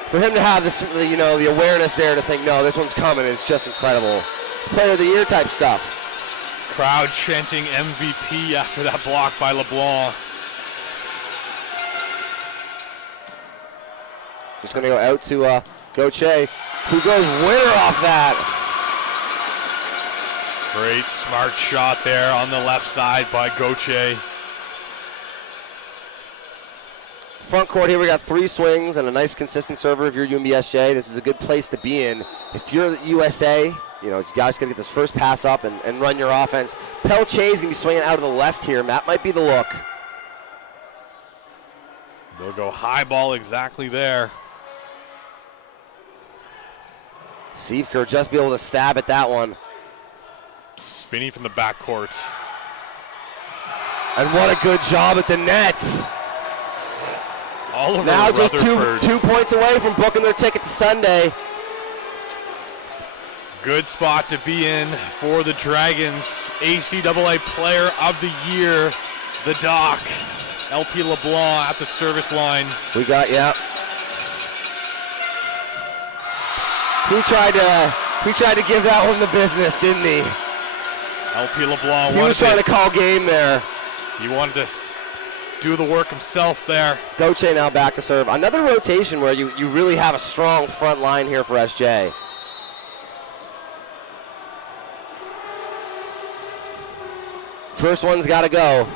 For him to have this, the awareness there to think, no, this one's coming is just incredible. It's player of the year type stuff. Crowd chanting MVP after that block by LeBlanc. Just going to go out to Gauthier, who goes winner off that. Great smart shot there on the left side by Gauthier. Front court here, we got 3 swings and a nice consistent server if you're UNBSJ. This is a good place to be in. If you're USA, you guys got to get this first pass up and run your offense. Pelche's going to be swinging out of the left here. That might be the look. They'll go high ball exactly there. Siefker just be able to stab at that one. Spinning from the backcourt. And what a good job at the net. Oliver now just Rutherford. 2 points away from booking their ticket to Sunday. Good spot to be in for the Dragons. ACAA Player of the Year, the Doc. LP LeBlanc at the service line. We got, yeah. He tried to give that one the business, didn't he? LP LeBlanc. He was trying to call game there. He wanted to do the work himself there. Gauthier now back to serve. Another rotation where you really have a strong front line here for SJ. First one's got to go.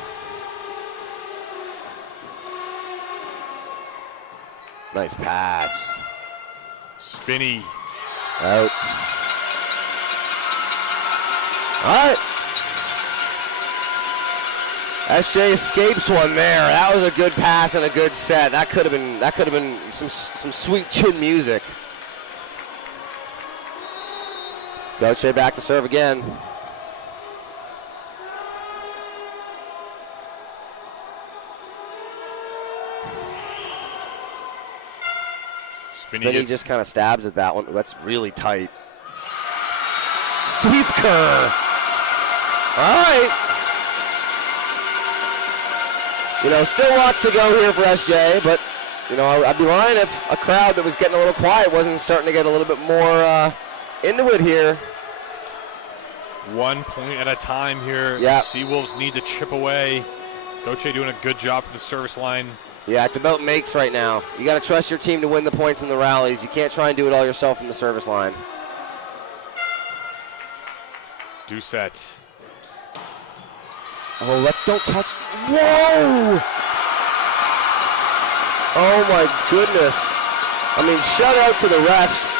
Nice pass. Spinney. Out. All right. SJ escapes one there. That was a good pass and a good set. That could have been some sweet chin music. Gauthier back to serve again. Spinney just kind of stabs at that one. That's really tight. Siefker. All right. Still lots to go here for SJ, but, I'd be lying if a crowd that was getting a little quiet wasn't starting to get a little bit more into it here. 1 point at a time here. Yep. SeaWolves need to chip away. Gauthier doing a good job for the service line. Yeah, it's about makes right now. You got to trust your team to win the points in the rallies. You can't try and do it all yourself from the service line. Doucette. Oh, don't touch. Whoa! Oh my goodness. I mean, shout out to the refs.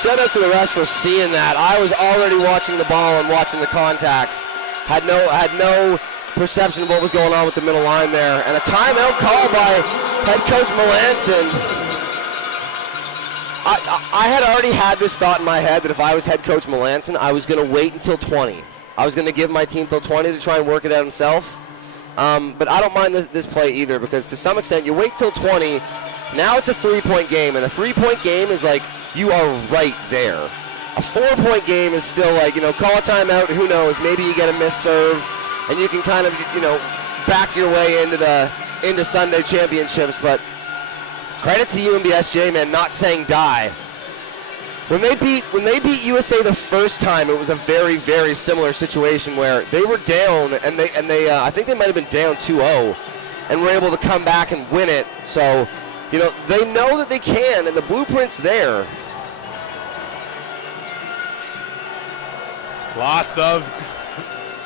Shout out to the refs for seeing that. I was already watching the ball and watching the contacts. Had no perception of what was going on with the middle line there. And a timeout called by head coach Melanson. I had already had this thought in my head that if I was head coach Melanson, I was going to wait until 20. I was going to give my team till 20 to try and work it out himself. But I don't mind this play either, because to some extent you wait till 20. Now it's a 3-point game, and a 3-point game is like you are right there. A 4-point game is still like, call a timeout, who knows, maybe you get a missed serve, and you can kind of, back your way into Sunday championships. But credit to UNBSJ, man, not saying die. When they beat USA the first time, it was a very, very similar situation where they were down, and they I think they might have been down 2-0, and were able to come back and win it. So, they know that they can, and the blueprint's there. Lots of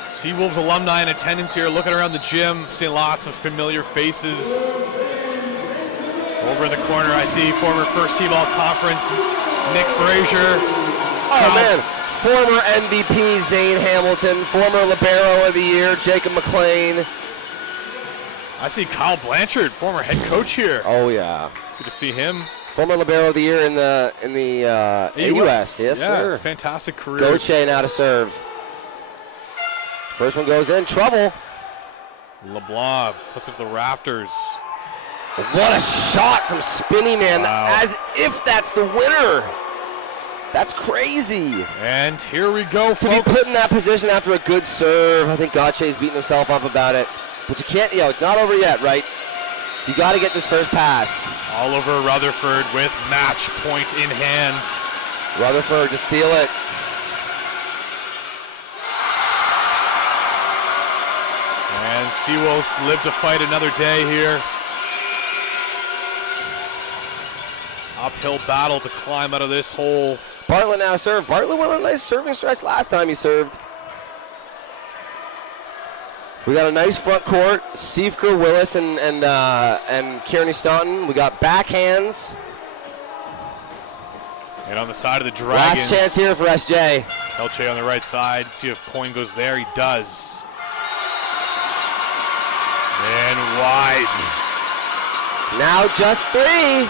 SeaWolves alumni in attendance here, looking around the gym, seeing lots of familiar faces. Over in the corner, I see former first team all-conference Nick Frazier. Oh, man. Former MVP Zane Hamilton. Former Libero of the Year Jacob McLean. I see Kyle Blanchard, former head coach here. Oh, yeah. Good to see him. Former Libero of the Year in the AUS. Yes, sir. Fantastic career. Gauthier now to serve. First one goes in. Trouble. LeBlanc puts it to the rafters. What a shot from Spinny, man. Wow. As if that's the winner. That's crazy. And here we go, folks. To be put in that position after a good serve, I think Gauthier's beating himself up about it. But you can't, it's not over yet, right? You got to get this first pass. Oliver Rutherford with match point in hand. Rutherford to seal it. And SeaWolves live to fight another day here. Uphill battle to climb out of this hole. Bartlett now serve. Bartlett went on a nice serving stretch last time he served. We got a nice front court. Siefker, Willis, and Kearney Staunton. We got backhands. And on the side of the Dragons. Last chance here for SJ. Kelche on the right side. See if Coyne goes there. He does. And wide. Now just 3.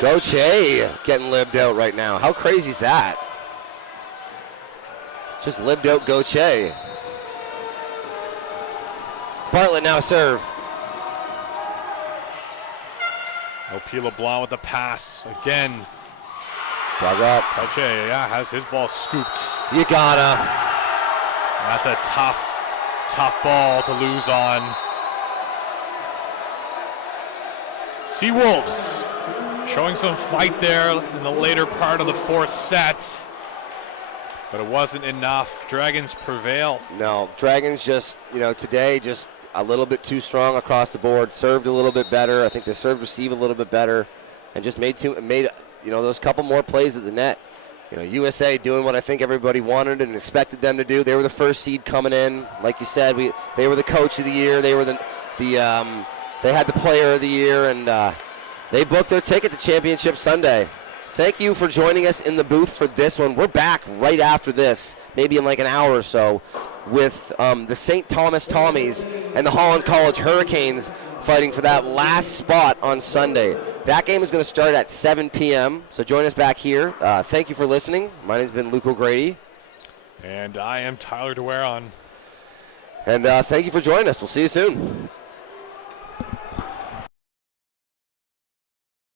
Gauthier getting libbed out right now. How crazy is that? Just libbed out Gauthier. Bartlett now serve. LP LeBlanc with the pass. Again. Dug up. Gauthier, has his ball scooped. You gotta. That's a tough ball to lose on. SeaWolves showing some fight there in the later part of the fourth set. But it wasn't enough. Dragons prevail. No, Dragons just, today just a little bit too strong across the board. Served a little bit better. I think they served receive a little bit better. And just made those couple more plays at the net. USA doing what I think everybody wanted and expected them to do. They were the first seed coming in. Like you said, they were the coach of the year. They were they had the player of the year, and they booked their ticket to Championship Sunday. Thank you for joining us in the booth for this one. We're back right after this, maybe in like an hour or so, with the St. Thomas Tommies and the Holland College Hurricanes fighting for that last spot on Sunday. That game is going to start at 7 p.m., so join us back here. Thank you for listening. My name's been Luke O'Grady. And I am Tyler DeWaron. And thank you for joining us. We'll see you soon.